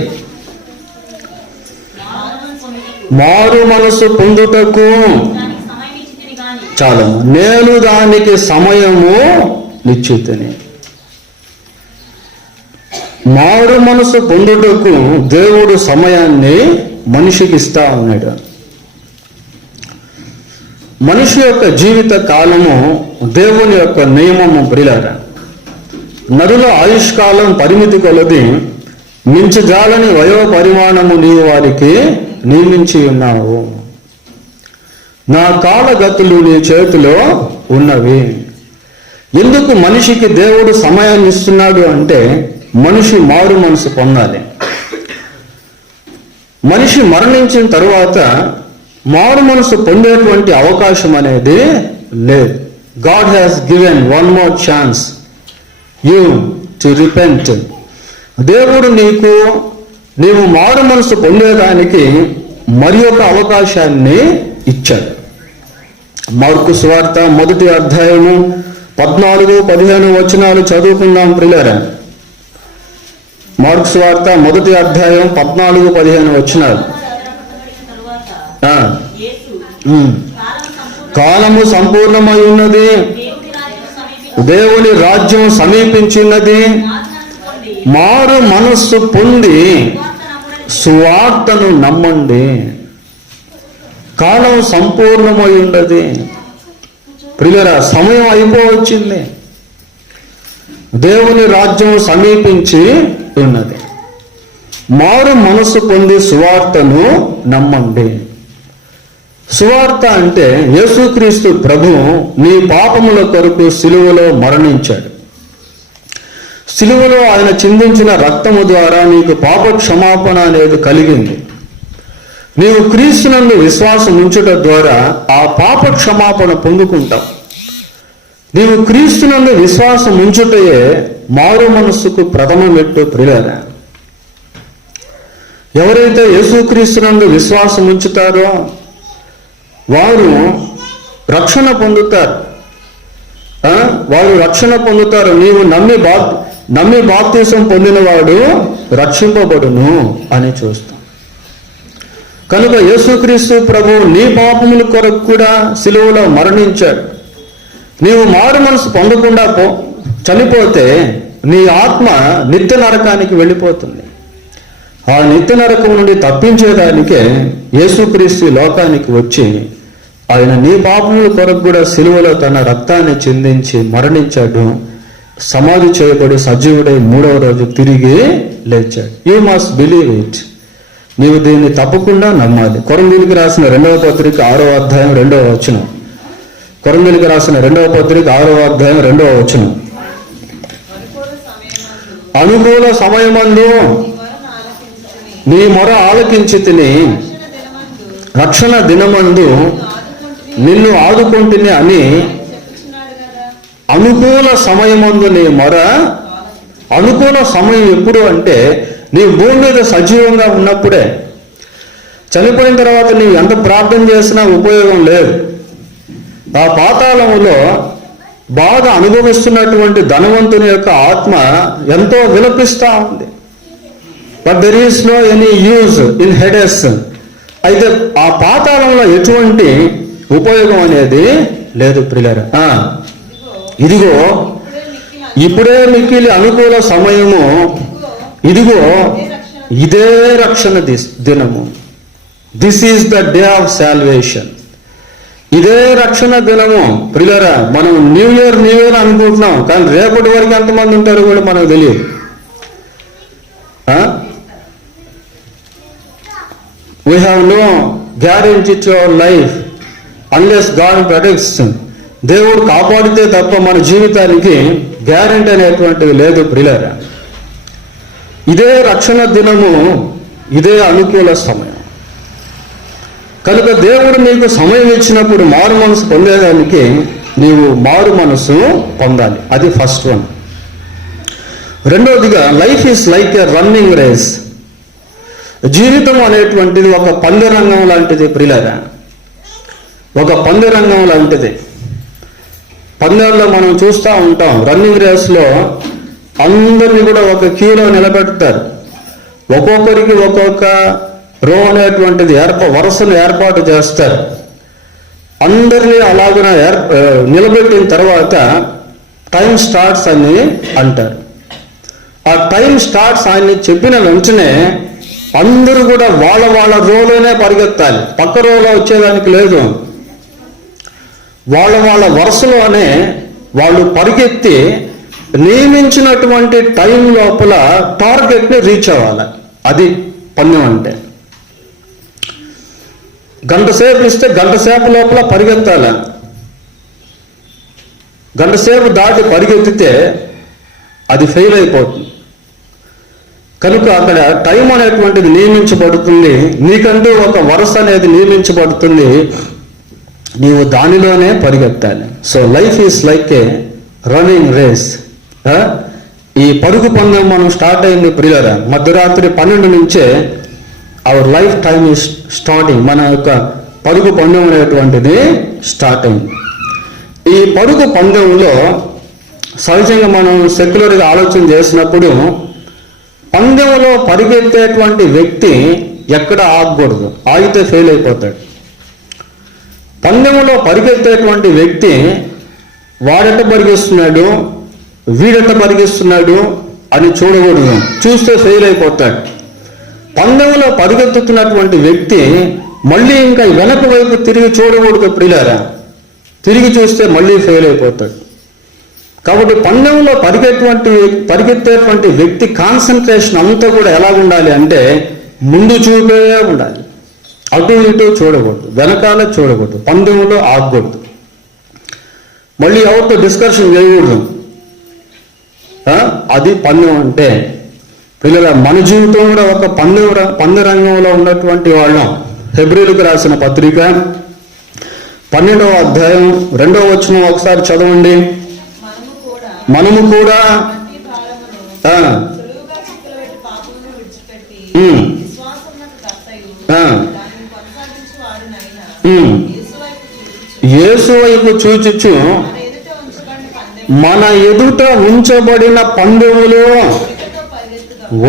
మారు మనసు పొందుటకు చాలా నేను దానికి సమయము నిశ్చితిని. మారు మనసు పొందుటకు దేవుడు సమయాన్ని మనిషికి ఇస్తా ఉన్నాడు. మనిషి యొక్క జీవిత కాలము దేవుని యొక్క నియమము ప్రియులారా. నరుల ఆయుష్కాలం పరిమితి కొలది మించజాలని వయో పరిమాణము నీవు వారికి నియమించి ఉన్నావు. నా కాలగతులు నీ చేతిలో ఉన్నవి. ఎందుకు మనిషికి దేవుడు సమయాన్ని ఇస్తున్నాడు అంటే మనిషి మారు మనసు పొందాలి. మనిషి మరణించిన తరువాత మారు మనసు పొందేటువంటి అవకాశం అనేది లేదు. God has given one more chance you to repent. దేవుడు నీవు మారు మనసు పొందేదానికి మరి ఒక అవకాశాన్ని ఇచ్చాడు. మార్కు సువార్త 1వ అధ్యాయము 14-15 వచనాలు చదువుకుందాం ప్రియులారా. మార్కు సువార్త 1వ అధ్యాయం 14-15 వచనాలు. కాలము సంపూర్ణమై ఉన్నది, దేవుని రాజ్యం సమీపించినది, మారు మనస్సు పొంది సువార్తను నమ్మండి. కాలం సంపూర్ణమై ఉన్నది ప్రియులారా, సమయం అయిపోవచ్చింది, దేవుని రాజ్యం సమీపించి ఉన్నది. మారు మనస్సు పొంది సువార్తను నమ్మండి. సువార్త అంటే యేసుక్రీస్తు ప్రభువు నీ పాపముల కొరకు సిలువలో మరణించాడు. సిలువలో ఆయన చిందించిన రక్తము ద్వారా నీకు పాప క్షమాపణ అనేది కలిగింది. నీవు క్రీస్తునందు విశ్వాసం ఉంచుట ద్వారా ఆ పాప క్షమాపణ పొందుకుంటావు. నీవు క్రీస్తునందు విశ్వాసం ఉంచుటయే మారు మనస్సుకు ప్రథమ మెట్టు ప్రియులారా. ఎవరైతే యేసుక్రీస్తునందు విశ్వాసం ఉంచుతారో వారు రక్షణ పొందుతారు. వారు రక్షణ పొందుతారు. నీవు నమ్మి బాప్తిసం పొందినవాడు రక్షింపబడును అని చూస్తాం. కనుక యేసుక్రీస్తు ప్రభువు నీ పాపముల కొరకు కూడా సిలువలో మరణించాడు. నీవు మారు మనసు పొందకుండా చనిపోతే నీ ఆత్మ నిత్య నరకానికి వెళ్ళిపోతుంది. ఆ నిత్య నరకం నుండి తప్పించేదానికే యేసుక్రీస్తు లోకానికి వచ్చి ఆయన నీ పాపముల కొరకు కూడా సిలువలో తన రక్తాన్ని చిందించి మరణించాడు. సమాధి చేయబడి సజీవుడై 3వ రోజు తిరిగి లేచాడు. You must believe it. నీవు దీన్ని తప్పకుండా నమ్మాలి. కొరింథీయులకు రాసిన 2వ పత్రిక 6వ అధ్యాయం 2వ వచనం. కొరింథీయులకు రాసిన 2వ పత్రిక 6వ అధ్యాయం 2వ వచనం. అనుకూల సమయమందు నీ మొర ఆలకించితిని, రక్షణ దినమందు నిన్ను ఆదుకుంటుని అని. అనుకూల సమయమందు నీ మొర. అనుకూల సమయం ఎప్పుడు అంటే నీ భూమి మీద సజీవంగా ఉన్నప్పుడే. చనిపోయిన తర్వాత నీవు ఎంత ప్రార్థన చేసినా ఉపయోగం లేదు. ఆ పాతాళములో బాధ అనుభవిస్తున్నటువంటి ధనవంతుని యొక్క ఆత్మ ఎంతో విలపిస్తూ ఉంది. But there is no any use in Hades. అయితే ఆ పాతాళంలో ఎటువంటి ఉపయోగం అనేది లేదు ప్రియులారా. ఇదిగో ఇప్పుడే మిక్కిలి అనుకూల సమయము, ఇదిగో ఇదే రక్షణ దినము. This is the day of salvation. ఇదే రక్షణ దినము. ప్రియులారా, మనం న్యూ ఇయర్ అనుకుంటున్నాం, కానీ రేపటి వరకు ఎంతమంది ఉంటారో కూడా మనకు తెలియదు. We have no guarantee to our life unless God protects. దేవుడు కాపాడితే తప్ప మన జీవితానికి గ్యారెంటీ అనేటువంటిది లేదు ప్రియులారా. ఇదే రక్షణ దినము, ఇదే అనుకూల సమయం. కనుక దేవుడు నీకు సమయం ఇచ్చినప్పుడు మారు మనసు పొందేదానికి నీవు మారు మనసు పొందాలి. అది ఫస్ట్ వన్. రెండవదిగా, life is like a running race. జీవితం అనేటువంటిది ఒక పందెరంగం లాంటిది ప్రియులారా, ఒక పందెరంగం లాంటిది. పందెంలో మనం చూస్తూ ఉంటాం, రన్నింగ్ రేస్లో అందరినీ కూడా ఒక క్యూలో నిలబెడతారు. ఒక్కొక్కరికి ఒక్కొక్క రో అనేటువంటిది వరుసను ఏర్పాటు చేస్తారు. అందరినీ అలాగున నిలబెట్టిన తర్వాత టైం స్టార్ట్స్ అని అంటారు. ఆ టైం స్టార్ట్స్ అని చెప్పిన వెంటనే అందరూ కూడా వాళ్ళ రోలోనే పరిగెత్తాలి, పక్క రోలో వచ్చేదానికి లేదు. వాళ్ళ వరుసలోనే వాళ్ళు పరిగెత్తి నియమించినటువంటి టైం లోపల టార్గెట్ని రీచ్ అవ్వాలి. అది పందెం అంటే. గంట సేపు ఇస్తే గంట సేపు లోపల పరిగెత్తాలి. గంట సేపు దాటి పరిగెత్తితే అది ఫెయిల్ అయిపోతుంది. కనుక అక్కడ టైం అనేటువంటిది నియమించబడుతుంది. నీకంటూ ఒక వరుస అనేది నియమించబడుతుంది. నీవు దానిలోనే పరిగెత్తాలి. So life is like a running race. ఈ పరుగు పందెం మనం స్టార్ట్ అయింది ప్రియులారా, మధ్యరాత్రి 12 నుంచే our life time is starting. మన యొక్క పరుగు పందెం అనేటువంటిది స్టార్ట్ అయింది. ఈ పరుగు పందెంలో సహజంగా మనం సెక్యులర్గా ఆలోచన చేసినప్పుడు పందెంలో పరిగెత్తేటువంటి వ్యక్తి ఎక్కడ ఆగకూడదు, ఆగితే ఫెయిల్ అయిపోతాడు. పందెంలో పరిగెత్తేటువంటి వ్యక్తి వాడెట్ట పరిగెస్తున్నాడు, వీడెట్ట పరిగెస్తున్నాడు అని చూడకూడదు, చూస్తే ఫెయిల్ అయిపోతాడు. పందెంలో పరిగెత్తుతున్నటువంటి వ్యక్తి మళ్ళీ ఇంకా వెనక వైపు తిరిగి చూడకూడదు ప్రియులారా, తిరిగి చూస్తే మళ్ళీ ఫెయిల్ అయిపోతాడు. కాబట్టి పందెంలో పరిగెత్తేటువంటి వ్యక్తి కాన్సన్ట్రేషన్ అంతా కూడా ఎలా ఉండాలి అంటే ముందు చూపే ఉండాలి, అటు ఇటు చూడకూడదు, వెనకాల చూడకూడదు, పందెంలో ఆగకూడదు, మళ్ళీ ఎవరితో డిస్కషన్ చేయకూడదు. అది పందెం అంటే. పిల్లల మన జీవితం కూడా ఒక పందెరంగంలో ఉన్నటువంటి వాళ్ళం. హెబ్రీయులకు రాసిన పత్రిక 12వ అధ్యాయం 2వ వచనం ఒకసారి చదవండి. మనము కూడా యేసు వైపు చూచుచు మన ఎదుట ఉంచబడిన పందెములో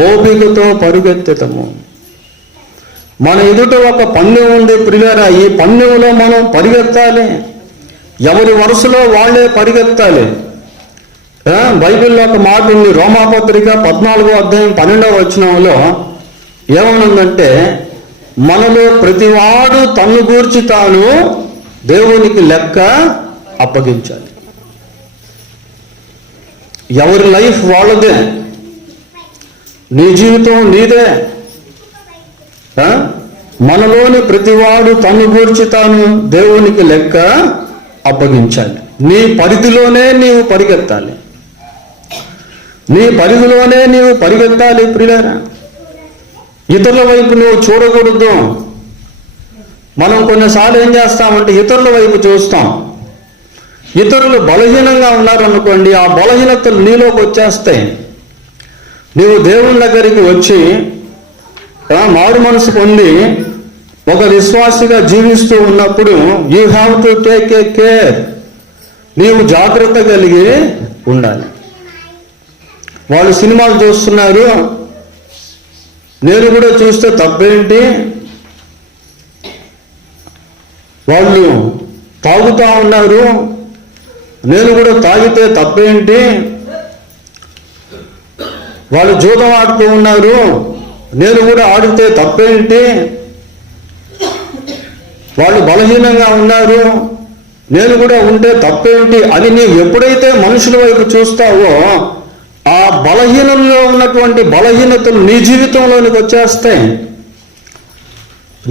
ఓపికతో పరుగెత్తుతాము. మన ఎదుట ఒక పందెం ఉంది ప్రియులారా, ఈ పందెంలో మనం పరిగెత్తాలి. ఎవరి వరుసలో వాళ్ళే పరిగెత్తాలి. బైబిల్లో ఒక మాట ఉంది, రోమాపత్రిక 14వ అధ్యాయం 12వ వచనంలో ఏమనుందంటే, మనలో ప్రతివాడు తన్ను గూర్చి తాను దేవునికి లెక్క అప్పగించాలి. ఎవరి లైఫ్ వాళ్ళదే, నీ జీవితం నీదే. మనలోని ప్రతివాడు తను గూర్చి తాను దేవునికి లెక్క అప్పగించాలి. నీ పరిధిలోనే నీవు పరిగెత్తాలి, నీ పరిధిలోనే నీవు పరిగెత్తాలి ప్రియులారా. ఇతరుల వైపు నువ్వు చూడకూడదు. మనం కొన్నిసార్లు ఏం చేస్తామంటే ఇతరుల వైపు చూస్తాం. ఇతరులు బలహీనంగా ఉన్నారనుకోండి, ఆ బలహీనతలు నీలోకి వచ్చేస్తాయి. నీవు దేవుని దగ్గరికి వచ్చి మారు మనసు పొంది ఒక విశ్వాసిగా జీవిస్తూ ఉన్నప్పుడు you have to take a care. నీవు జాగ్రత్త కలిగి ఉండాలి. వాళ్ళు సినిమాలు చూస్తున్నారు, నేను కూడా చూస్తే తప్పేంటి? వాళ్ళు తాగుతూ ఉన్నారు, నేను కూడా తాగితే తప్పేంటి? వాళ్ళు జూదం ఆడుతూ ఉన్నారు, నేను కూడా ఆడితే తప్పేంటి, వాళ్ళు బలహీనంగా ఉన్నారు, నేను కూడా ఉంటే తప్పేంటి అని నీవు ఎప్పుడైతే మనుషుల వైపు చూస్తావో ఆ బలహీనంలో ఉన్నటువంటి బలహీనతలు నీ జీవితంలోనికి వచ్చేస్తాయి.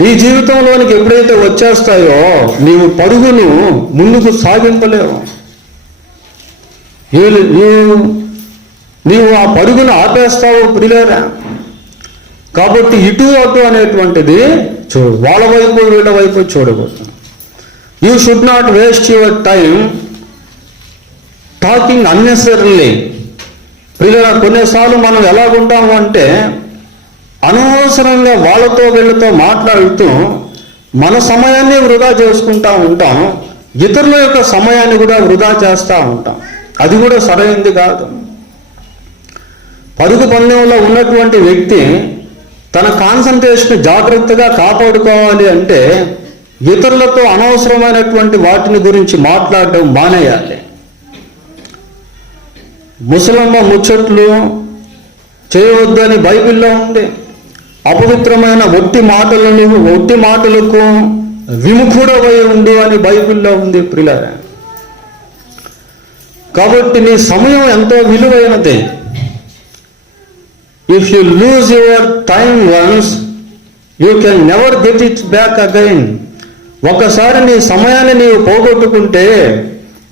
నీ జీవితంలోనికి ఎప్పుడైతే వచ్చేస్తాయో నీవు పరుగును ముందుకు సాగింపలేవు. నీవు ఆ పరుగును ఆపేస్తావు ప్రియులారా. కాబట్టి ఇటు అటు అనేటువంటిది చూడు, వాళ్ళ వైపు వీళ్ళ వైపు చూడకూడదు. You should not waste your time talking unnecessarily. ప్రియులారా, కొన్నిసార్లు మనం ఎలాగుంటాము అంటే అనవసరంగా వాళ్ళతో వీళ్ళతో మాట్లాడుతూ మన సమయాన్ని వృధా చేసుకుంటా ఉంటాం, ఇతరుల యొక్క సమయాన్ని కూడా వృధా చేస్తూ ఉంటాం. అది కూడా సరైనది కాదు. పరుగు పందెంలో ఉన్నటువంటి వ్యక్తి తన కాన్సన్ట్రేషన్ జాగ్రత్తగా కాపాడుకోవాలి అంటే ఇతరులతో అనవసరమైనటువంటి వాటిని గురించి మాట్లాడడం మానేయాలి. ముసలమ్మ ముచ్చట్లు చేయవద్దని బైబిల్లో ఉంది. అపవిత్రమైన ఒట్టి మాటలకు విముఖుడవై ఉండు అని బైబిల్లో ఉంది ప్రియులారా. కాబట్టి నీ సమయం ఎంతో విలువైనది. If you lose your time once you can never get it back again. ఒకసారి నీ సమయాన్ని నీవు పోగొట్టుకుంటే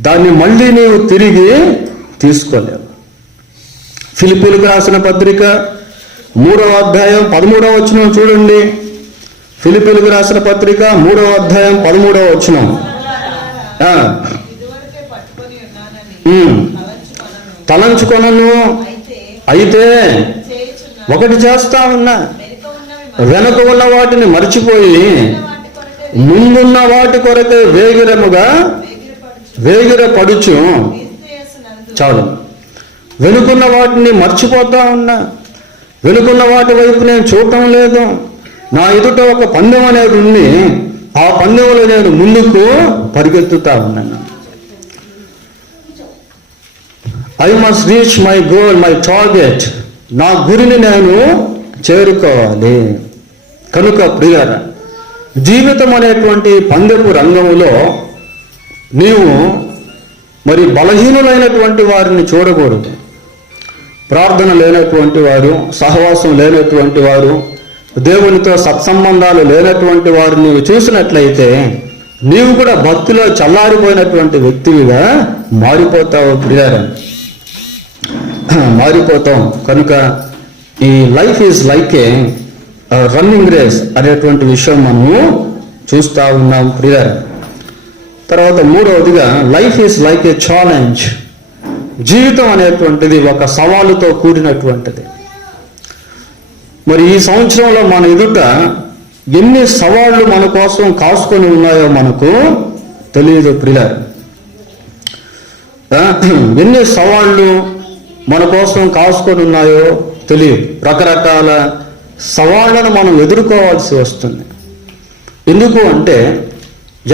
దాన్ని మళ్ళీ నీవు తిరిగి తీసుకోలేవు. ఫిలిప్పీలకు రాసిన పత్రిక 3వ అధ్యాయం 13వ వచనం చూడండి. ఫిలిప్పీలకు రాసిన పత్రిక 3వ అధ్యాయం 13వ వచనం. తలంచుకొనను, అయితే ఒకటి చేస్తా ఉన్నా, వెనక ఉన్న వాటిని మర్చిపోయి ముందున్న వాటి కొరకే వేగిరపడుచు. చాలు, వెనుకున్న వాటిని మర్చిపోతా ఉన్నా, వెనుకున్న వాటి వైపు నేను చూడటం లేదు. నా ఎదుట ఒక పందెం అనేది ఉంది, ఆ పందెంలో నేను ముందుకు పరిగెత్తుతా ఉన్నాను. I must reach my goal, my target. నా గురిని నేను చేరుకోవాలి. కనుక ప్రియులారా, జీవితం అనేటువంటి పందెపు రంగంలో నీవు మరి బలహీనులైనటువంటి వారిని చూడకూడదు. ప్రార్థన లేనటువంటి వారు, సహవాసం లేనటువంటి వారు, దేవునితో సత్సంబంధాలు లేనటువంటి వారు నీవు చూసినట్లయితే నీవు కూడా భక్తిలో చల్లారిపోయినటువంటి వ్యక్తివిగా మారిపోతావు ప్రియులారా, మారిపోతాం. కనుక ఈ life is like a running race అనేటువంటి విషయం మనము చూస్తూ ఉన్నాం ప్రియులారా. తర్వాత 3వదిగా life is like a challenge. జీవితం అనేటువంటిది ఒక సవాలుతో కూడినటువంటిది. మరి ఈ సంవత్సరంలో మన ఎదుట ఎన్ని సవాళ్లు మన కోసం కాసుకొని ఉన్నాయో మనకు తెలియదు ప్రియులారా. ఎన్ని సవాళ్లు మన కోసం కాసుకొని ఉన్నాయో తెలియదు. రకరకాల సవాళ్లను మనం ఎదుర్కోవాల్సి వస్తుంది. ఎందుకు అంటే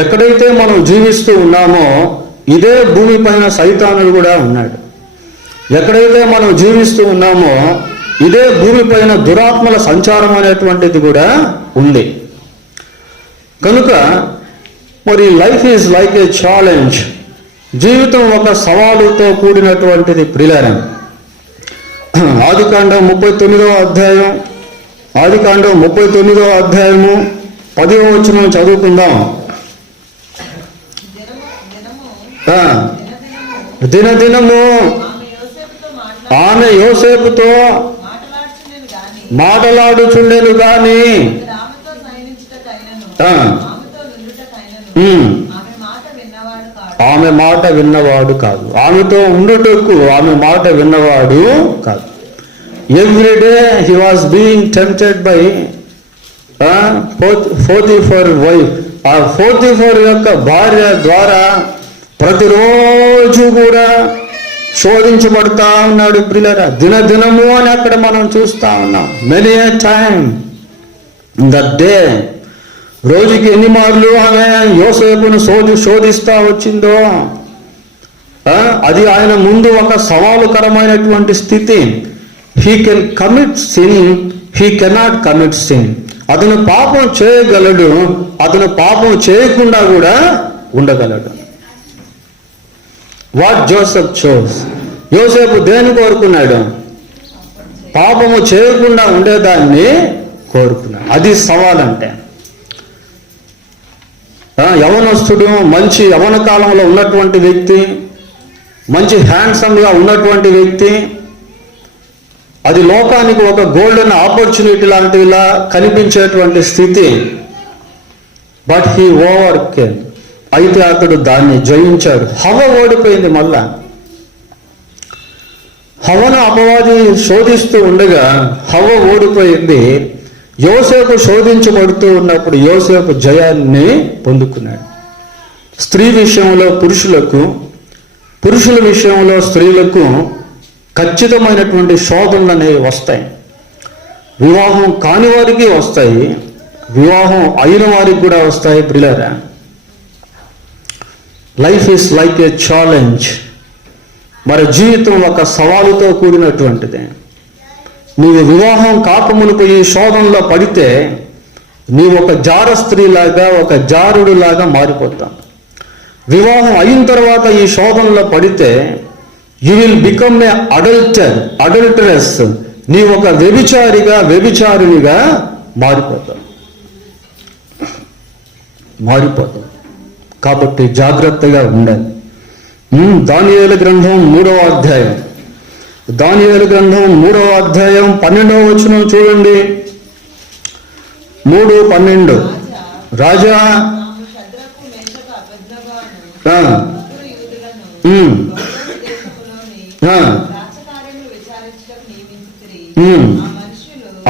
ఎక్కడైతే మనం జీవిస్తూ ఉన్నామో ఇదే భూమిపైన సైతానుడు కూడా ఉన్నాడు. ఎక్కడైతే మనం జీవిస్తూ ఉన్నామో ఇదే భూమిపైన దురాత్మల సంచారం అనేటువంటిది కూడా ఉంది. కనుక మరి life is like a challenge. జీవితం ఒక సవాలుతో కూడినటువంటిది ప్రియులారా. ఆదికాండం 39వ అధ్యాయము 10వ వచనం చదువుకుందాం. దినదినము ఆమె యోసేపుతో మాటలాడుచుండెను గాని ఆమె మాట విన్నవాడు కాదు. ఆమెతో ఉండుటకు ఆమె మాట విన్నవాడు కాదు. Everyday he was being tempted by Potiphar wife. ఆ పోతిఫర్ యొక్క భార్య ద్వారా ప్రతిరోజు కూడా శోధించబడతా ఉన్నాడు ప్రియులారా. దినదినము అని అక్కడ మనం చూస్తా ఉన్నాం. Many A time in the day. రోజుకి ఎన్ని మార్లు ఆమె యోసేపును శోధిస్తా వచ్చిందో అది ఆయన ముందు ఒక సవాలుకరమైనటువంటి స్థితి. He can commit sin, he cannot commit sin. అతను పాపం చేయగలడు, అతను పాపం చేయకుండా కూడా ఉండగలడు. What Joseph chose. యోసేపు దేని కోరుకున్నాడు? పాపము చేయకుండా ఉండేదాన్ని కోరుకున్నాడు. అది సవాలంటే. యవనస్తుడు, మంచి యవన కాలంలో ఉన్నటువంటి వ్యక్తి, మంచి హ్యాండ్సమ్గా ఉన్నటువంటి వ్యక్తి, అది లోకానికి ఒక గోల్డెన్ ఆపర్చునిటీ లాంటిలా కనిపించేటువంటి స్థితి. But he overcame. అయితే అతడు దాన్ని జయించాడు. హవ్వ ఓడిపోయింది. మళ్ళా హవ్వను అపవాది శోధిస్తూ ఉండగా హవ్వ ఓడిపోయింది. యోసేపు శోధించబడుతూ ఉన్నప్పుడు యోసేపు జయాన్ని పొందుకున్నాడు. స్త్రీ విషయంలో పురుషులకు, పురుషుల విషయంలో స్త్రీలకు ఖచ్చితమైనటువంటి శోధనలు అనేవి వస్తాయి. వివాహం కాని వారికి వస్తాయి, వివాహం అయిన వారికి కూడా వస్తాయి. ప్రియులారా, life is like a challenge. మరి జీవితం ఒక సవాలుతో కూడినటువంటిది. నీవు వివాహం కాకమునుపు ఈ శోధనలో పడితే నీవు ఒక జార స్త్రీలాగా, ఒక జారుడులాగా మారిపోతావు. వివాహం అయిన తర్వాత ఈ శోధనలో పడితే you will become a adulterous. నీవు ఒక వ్యభిచారిగా, వ్యభిచారినిగా మారిపోతావు. కాబట్టి జాగ్రత్తగా ఉండాలి. దానియేలు గ్రంథం 3వ అధ్యాయం, దానియేలు గ్రంథం 3వ అధ్యాయం 12వ వచనం చూడండి. 3:12. రాజా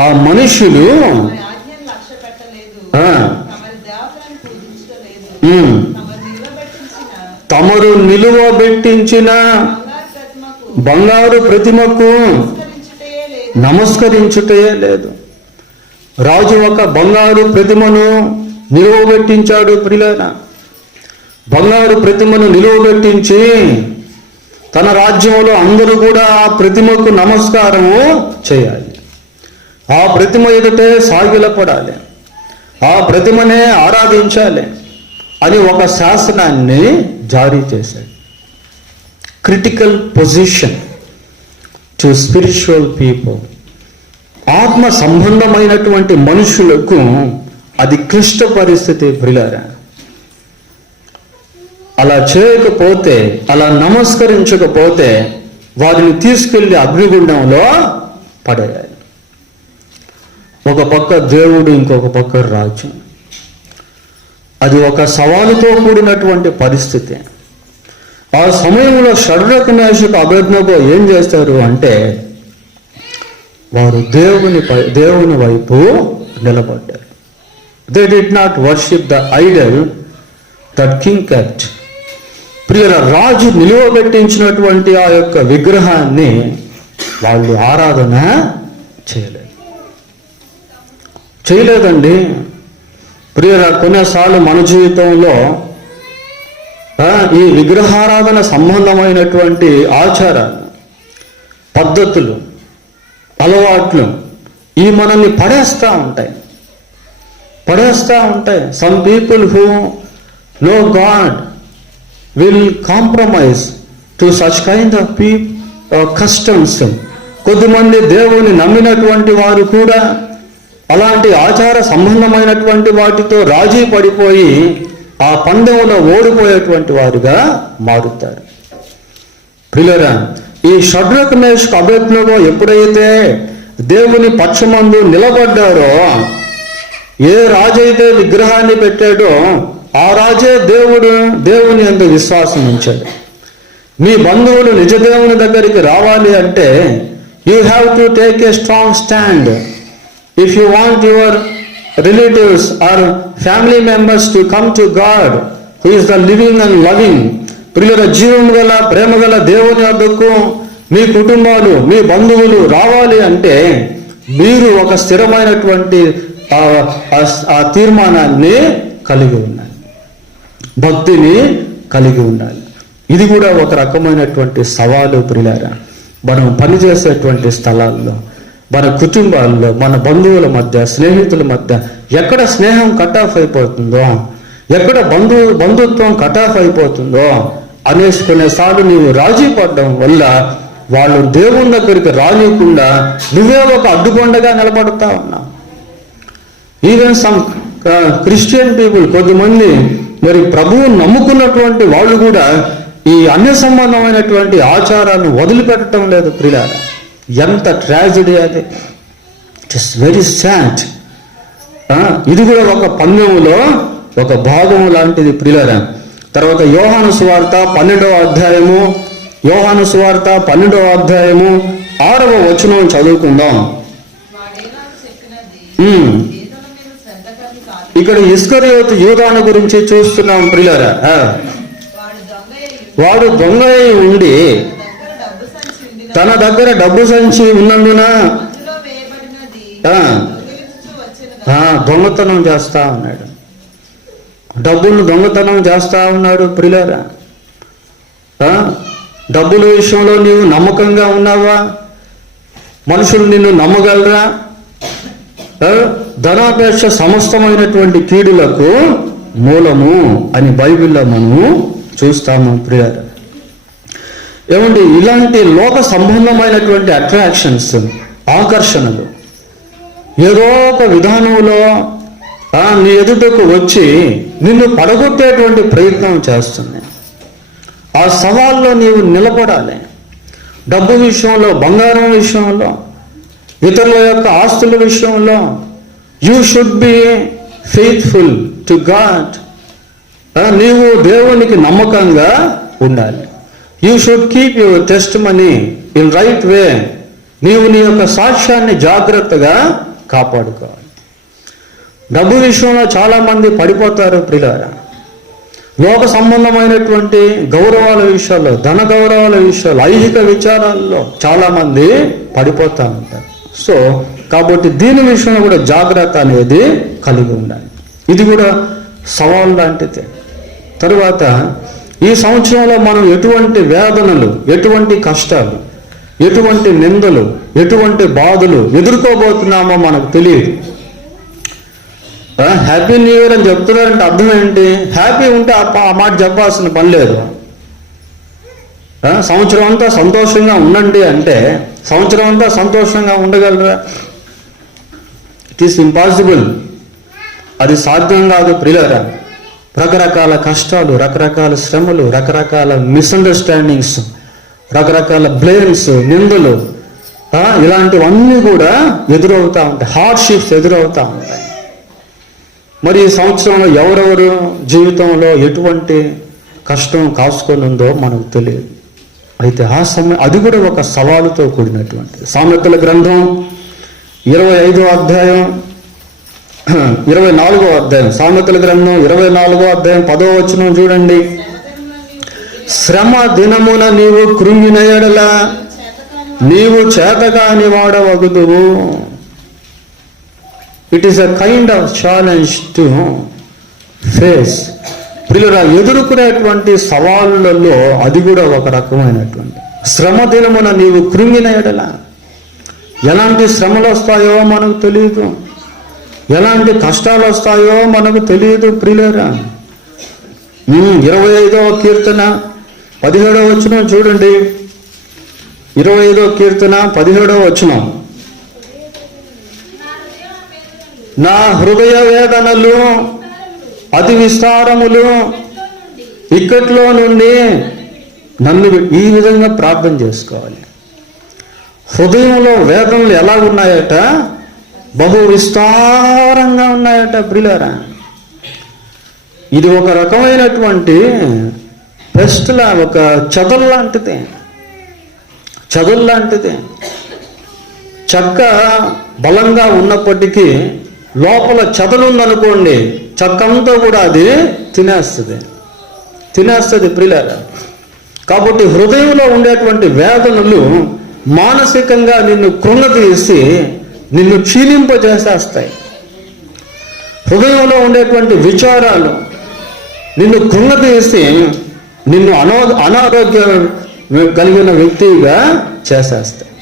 ఆ మనుషులు తమరు నిలువబెట్టించిన బంగారు ప్రతిమకు నమస్కరించుటే లేదు. రాజు ఒక బంగారు ప్రతిమను నిలువబెట్టించాడు. ప్రియులారా, బంగారు ప్రతిమను నిలువబెట్టించి తన రాజ్యంలో అందరూ కూడా ఆ ప్రతిమకు నమస్కారము చేయాలి. ఆ ప్రతిమ ఎదుటే సాగిలపడాలి, ఆ ప్రతిమనే ఆరాధించాలి అని ఒక శాసనాన్ని జారీ చేశాడు. Critical position to spiritual people. ఆత్మ సంబంధమైనటువంటి మనుషులకు అది క్లిష్ట పరిస్థితి. ప్రియులారా, అలా చేయకపోతే, అలా నమస్కరించకపోతే వారిని తీసుకెళ్లి అగ్నిగుండంలో పడేయాలి. ఒక పక్క దేవుడు, ఇంకొక పక్క రాజ్యం. అది ఒక సవాలుతో కూడినటువంటి పరిస్థితి. ఆ సమయంలో షడ్రక్ మేషక్ అబేద్నెగో ఏం చేస్తారు అంటే వారు దేవుని వైపు నిలబడ్డారు. They did not worship the Idol that king kept. ప్రియుల, రాజు నిలువబెట్టించినటువంటి ఆ యొక్క విగ్రహాన్ని వాళ్ళు ఆరాధన చేయలేదండి. ప్రియుల, కొన్నిసార్లు మన జీవితంలో ఈ విగ్రహారాధన సంబంధమైనటువంటి ఆచారాలు, పద్ధతులు, అలవాట్లు ఈ మనల్ని పడేస్తూ ఉంటాయి. Some people who know God will compromise to such kind of customs. కొద్దిమంది దేవుని నమ్మినటువంటి వారు కూడా అలాంటి ఆచార సంబంధమైనటువంటి వాటితో రాజీ పడిపోయి ఆ పందెంలో ఓడిపోయేటువంటి వారుగా మారుతారు. ప్రియులారా, ఈ షడ్రక్ మేషక్ అబేద్నెగో ఎప్పుడైతే దేవుని పక్షమందు నిలబడ్డారో, ఏ రాజైతే విగ్రహాన్ని పెట్టాడో ఆ రాజే దేవుని యందు విశ్వాసం ఉంచాడు. మీ బంధువులు నిజ దేవుని దగ్గరికి రావాలి అంటే you have to take a strong stand. If you want your relatives or family members to come to God who is the living and loving. ప్రియుల, జీవం గల ప్రేమ గల దేవుని వద్దకు మీ కుటుంబాలు, మీ బంధువులు రావాలి అంటే మీరు ఒక స్థిరమైనటువంటి ఆ తీర్మానాన్ని కలిగి ఉండాలి, భక్తిని కలిగి ఉండాలి. ఇది కూడా ఒక రకమైనటువంటి సవాలు. ప్రియులారా, మనం పనిచేసేటువంటి స్థలాల్లో మన కుటుంబాల్లో, మన బంధువుల మధ్య, స్నేహితుల మధ్య ఎక్కడ స్నేహం కట్ ఆఫ్ అయిపోతుందో, ఎక్కడ బంధుత్వం కట్ ఆఫ్ అయిపోతుందో అనేసుకునేసార్లు నీవు రాజీ పడడం వల్ల వాళ్ళు దేవుని దగ్గరికి రానియకుండా నువ్వే ఒక అడ్డుకొండగా నిలబడతా ఉన్నావు. ఈవెన్ సమ్ క్రిస్టియన్ పీపుల్, కొద్దిమంది మరి ప్రభువు నమ్ముకున్నటువంటి వాళ్ళు కూడా ఈ అన్య సంబంధమైనటువంటి ఆచారాన్ని వదిలిపెట్టడం లేదు ప్రియులారా. ఎంత ట్రాజడీ అది. It is very sad. ఇది కూడా ఒక పందెములో ఒక భాగం లాంటిది ప్రియులారా. తర్వాత యోహాను సువార్త 12వ అధ్యాయము, యోహాను సువార్త 12వ అధ్యాయము 6వ వచనం చదువుకుందాం. ఇక్కడ ఇస్కరియోతు యూదాను గురించి చూస్తున్నాం ప్రియులారా. వాడు దొంగ అయి ఉండి తన దగ్గర డబ్బు సంచి ఉన్నందున దొంగతనం చేస్తా ఉన్నాడు. డబ్బులు దొంగతనం చేస్తా ఉన్నాడు ప్రియులారా. డబ్బుల విషయంలో నీవు నమ్మకంగా ఉన్నావా? మనుషులు నిన్ను నమ్మగలరా? ధనాపేక్ష సమస్తమైనటువంటి కీడులకు మూలము అని బైబిల్లో మనము చూస్తాము ప్రియులారా. ఏమండి, ఇలాంటి లోక సంబంధమైనటువంటి అట్రాక్షన్స్, ఆకర్షణలు ఏదో ఒక విధానంలో నీ ఎదుటకు వచ్చి నిన్ను పడగొట్టేటువంటి ప్రయత్నం చేస్తుంది. ఆ సవాల్లో నీవు నిలబడాలి. డబ్బు విషయంలో, బంగారం విషయంలో, ఇతరుల యొక్క ఆస్తుల విషయంలో you should be faithful to God. నీవు దేవునికి నమ్మకంగా ఉండాలి. You should keep your testimony in right way. నీవు నీ యొక్క సాక్ష్యాన్ని జాగ్రత్తగా కాపాడుకోవాలి. డబ్బు విషయంలో చాలా మంది పడిపోతారు ప్రియులారా. లోక సంబంధమైనటువంటి గౌరవాల విషయాల్లో, ధన గౌరవాల విషయాల్లో, ఐహిక విచారాల్లో చాలా మంది పడిపోతూ ఉంటారు. సో కాబట్టి దీని విషయంలో కూడా జాగ్రత్త అనేది కలిగి ఉండాలి. ఇది కూడా సవాల్ లాంటిదే. తరువాత ఈ సంవత్సరంలో మనం ఎటువంటి వేదనలు, ఎటువంటి కష్టాలు, ఎటువంటి నిందలు, ఎటువంటి బాధలు ఎదుర్కోబోతున్నామో మనకు తెలియదు. హ్యాపీ న్యూ ఇయర్ అని చెప్తున్నారంటే అర్థం ఏంటి? హ్యాపీ ఉంటే ఆ మాట చెప్పాల్సిన పని లేదు. సంవత్సరం అంతా సంతోషంగా ఉండండి అంటే సంవత్సరం అంతా సంతోషంగా ఉండగలరా? It is impossible. అది సాధ్యం కాదు ప్రియులారా. రకరకాల కష్టాలు, రకరకాల శ్రమలు, రకరకాల మిస్అండర్స్టాండింగ్స్, రకరకాల బ్లేమ్స్, నిందలు, ఇలాంటివన్నీ కూడా ఎదురవుతూ ఉంటాయి. హార్డ్షిప్స్ ఎదురవుతూ ఉంటాయి. మరి ఈ సంవత్సరంలో ఎవరెవరు జీవితంలో ఎటువంటి కష్టం కాసుకొని ఉందో మనకు తెలియదు. అయితే ఆ సమయం అది కూడా ఒక సవాలుతో కూడినటువంటి. సామెతల గ్రంథం 25వ అధ్యాయం 24వ అధ్యాయం, సామెతల గ్రంథం 24వ అధ్యాయం 10వ వచనం చూడండి. శ్రమ దినమున నీవు కృంగిన యెడల నీవు చేతకాని వాడవగుదువు. It is a kind of challenge to face. ప్రియులారా, ఎదుర్కొనేటువంటి సవాళ్ళలో అది కూడా ఒక రకమైనటువంటి శ్రమ దినమున నీవు కృంగిన యెడల. ఎలాంటి శ్రమలు వస్తాయో మనకు తెలియదు, ఎలాంటి కష్టాలు వస్తాయో మనకు తెలియదు ప్రియులారా. 25వ కీర్తన 17వ వచనం చూడండి. 25వ కీర్తన 17వ వచనం. నా హృదయ వేదనలు అతి విస్తారములు, ఇక్కట్లో నుండి నన్ను ఈ విధంగా ప్రార్థన చేసుకోవాలి. హృదయంలో వేదనలు ఎలా ఉన్నాయట? బహు విస్తారంగా ఉన్నాయట ప్రియులారా. ఇది ఒక రకమైనటువంటి పెస్ట్లా, ఒక చెదలు లాంటిది. చెదలు లాంటిది. చెక్క బలంగా ఉన్నప్పటికీ లోపల చెదలుందనుకోండి, చెక్కంతా కూడా అది తినేస్తుంది ప్రియులారా. కాబట్టి హృదయంలో ఉండేటువంటి వేదనలు మానసికంగా నిన్ను కృంగతీసి నిన్ను క్షీణింపజేసేస్తాయి. హృదయంలో ఉండేటువంటి విచారాలు నిన్ను కృంగతీసి నిన్ను అనారోగ్యం కలిగిన వ్యక్తిగా చేసేస్తాయి.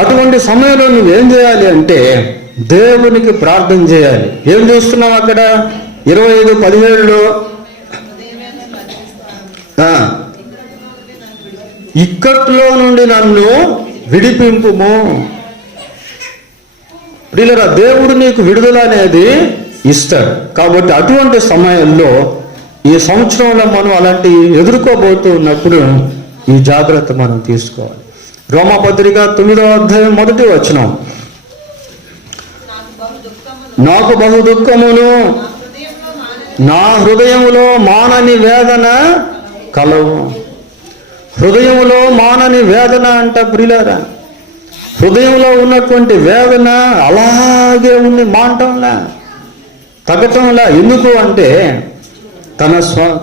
అటువంటి సమయంలో నువ్వేం చేయాలి అంటే దేవునికి ప్రార్థన చేయాలి. ఏం చూస్తున్నావు అక్కడ 25:17లో ఇక్కట్లో నుండి నన్ను విడిపింపుము. ప్రియులారా, దేవుడు నీకు విడుదల అనేది ఇస్తాడు. కాబట్టి అటువంటి సమయంలో ఈ సంవత్సరంలో మనం అలాంటి ఎదుర్కోబోతూ ఉన్నప్పుడు ఈ జాగ్రత్త మనం తీసుకోవాలి. రోమాపత్రిక 9వ అధ్యాయం 1వ వచనం, నాకు బహు దుఃఖమును నా హృదయములో మానని వేదన కలవు. హృదయంలో మానని వేదన అంట ప్రియులారా. హృదయంలో ఉన్నటువంటి వేదన అలాగే ఉంది, మాంటంలా, తగ్గటంలా. ఎందుకు అంటే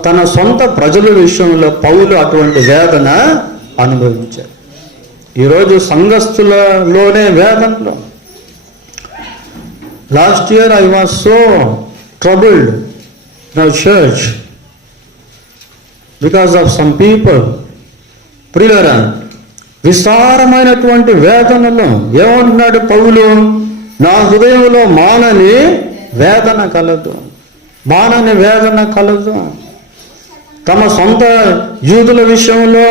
తన సొంత ప్రజల విషయంలో పౌలు అటువంటి వేదన అనుభవించారు. ఈరోజు సంఘస్థులలోనే వేదనలో. Last year I was so troubled in our church because of some people. ప్రియులారా, విస్తారమైనటువంటి వేదనలో ఏమంటున్నాడు పౌలు? నా హృదయంలో మానని వేదన కలదు, మానని వేదన కలదు. తమ సొంత యూదుల విషయంలో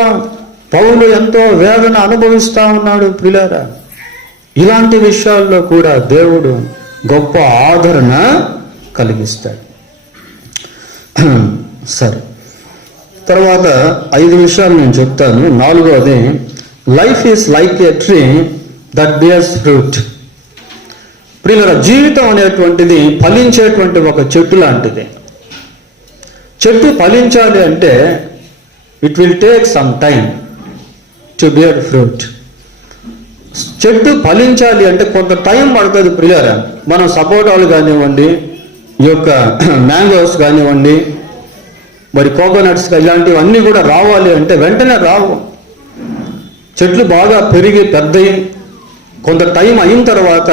పౌలు ఎంతో వేదన అనుభవిస్తూ ఉన్నాడు ప్రియులారా. ఇలాంటి విషయాల్లో కూడా దేవుడు గొప్ప ఆదరణ కలిగిస్తాడు. సరే, తర్వాత 5 విషయాలు నేను చెప్తాను. 4వది, life is like a tree that bears fruit. ప్రియులారా, జీవితం అనేటువంటిది ఫలించేటువంటి ఒక చెట్టు లాంటిది. చెట్టు ఫలించాలి అంటే it will take some time to bear fruit. చెట్టు ఫలించాలి అంటే కొంత టైం పడుతుంది ప్రియులారా. మనం సపోటాలు కానివ్వండి, ఈ యొక్క మ్యాంగోస్ కానివ్వండి, మరి కోకోనట్స్ ఇలాంటివన్నీ కూడా రావాలి అంటే వెంటనే రావు. చెట్లు బాగా పెరిగి పెద్దయి కొంత టైం అయిన తర్వాత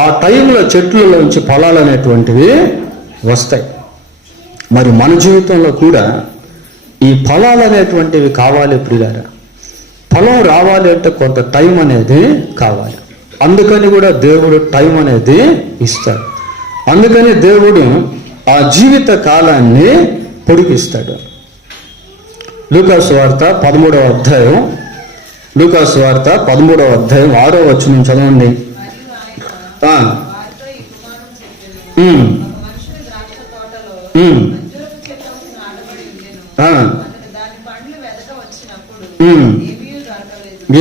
ఆ టైంలో చెట్లలోంచి ఫలాలు అనేటువంటివి వస్తాయి. మరి మన జీవితంలో కూడా ఈ ఫలాలు అనేటువంటివి కావాలి ప్రియులారా. ఫలం రావాలి అంటే కొంత టైం అనేది కావాలి. అందుకని కూడా దేవుడు టైం అనేది ఇస్తాడు. అందుకని దేవుడు ఆ జీవిత కాలాన్ని పొడిగిస్తాడు. లూకాసు వార్త 13వ అధ్యాయం, లూకాసు వార్త 13వ అధ్యాయం 6వ వచనం చదవండి.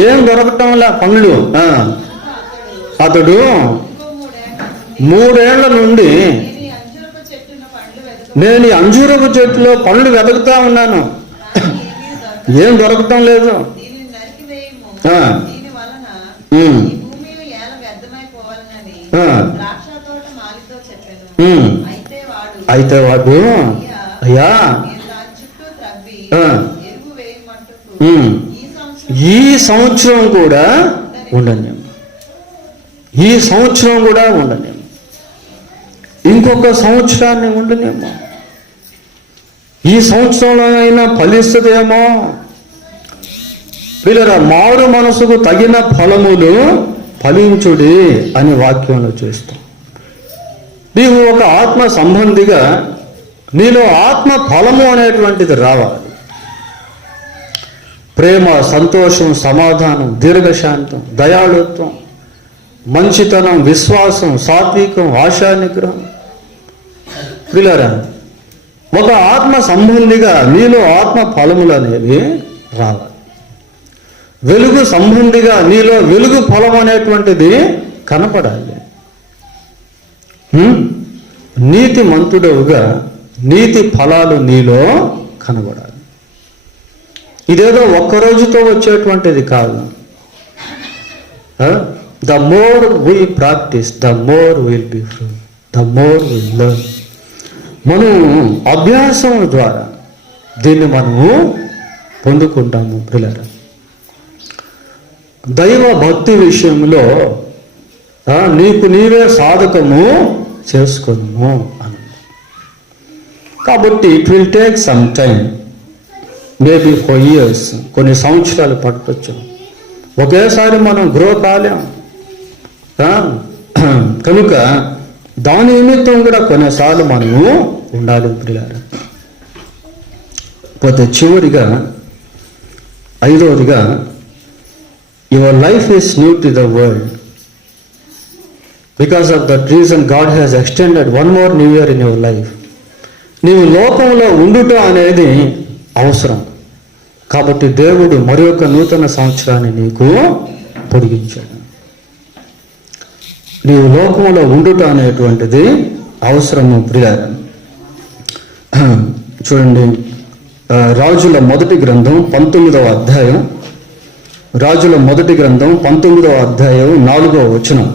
ఏం దొరకటంలా పండ్లు. అతడు 3 ఏళ్ల నుండి నేను ఈ అంజూరపు చెట్టులో పండ్లు వెతుకుతా ఉన్నాను, ఏం దొరకటం లేదు. అయితే వాడు, అయ్యా ఈ సంవత్సరం కూడా ఉండనేమో, ఈ సంవత్సరం కూడా ఉండనేమో, ఇంకొక సంవత్సరాన్ని ఉండనేమో, ఈ సంవత్సరంలో అయినా ఫలిస్తుందేమో. వీళ్ళరా, మారు మనసుకు తగిన ఫలములు ఫలించుడి అని వాక్యంలో చూస్తాం. నీవు ఒక ఆత్మ సంబంధిగా నీలో ఆత్మ ఫలము అనేటువంటిది రావాలి. ప్రేమ, సంతోషం, సమాధానం, దీర్ఘశాంతం, దయాళుత్వం, మంచితనం, విశ్వాసం, సాత్వికం, ఆశా నిగ్రహం. వీళ్ళరా, ఒక ఆత్మ సంబంధిగా నీలో ఆత్మ ఫలములు అనేవి రావాలి. వెలుగు సంబంధిగా నీలో వెలుగు ఫలం అనేటువంటిది కనపడాలి. నీతి మంతుడవుగా నీతి ఫలాలు నీలో కనబడాలి. ఇదేదో ఒక్కరోజుతో వచ్చేటువంటిది కాదు. The more we practice the more will be free, the more will learn. మనం అభ్యాసం ద్వారా దీన్ని మనము పొందుకుంటాము పిల్లలు. దైవ భక్తి విషయంలో నీకు నీవే సాధకము చేసుకును అని. కాబట్టి it will take some time, maybe for years, కొన్ని సంవత్సరాలు పట్టొచ్చు. ఒకేసారి మనం గ్రో కాలేం. కనుక దాని నిమిత్తం కూడా కొన్నిసార్లు మనము ఉండాలి ప్రియులారా. పోతే చివరిగా 5వదిగా, your life is new to the world. Because of that reason God has extended one more new year in your life. నీవు లోకంలో ఉండుట అనేది అవసరం కాబట్టి దేవుడు మరి ఒక నూతన సంవత్సరాన్ని నీకు పొడిగించాడు. నీవు లోకంలో ఉండుట అనేటువంటిది అవసరము ప్రియులారా. చూడండి, రాజుల మొదటి గ్రంథం 19వ అధ్యాయం, రాజుల మొదటి గ్రంథం 19వ అధ్యాయం 4వ వచనం.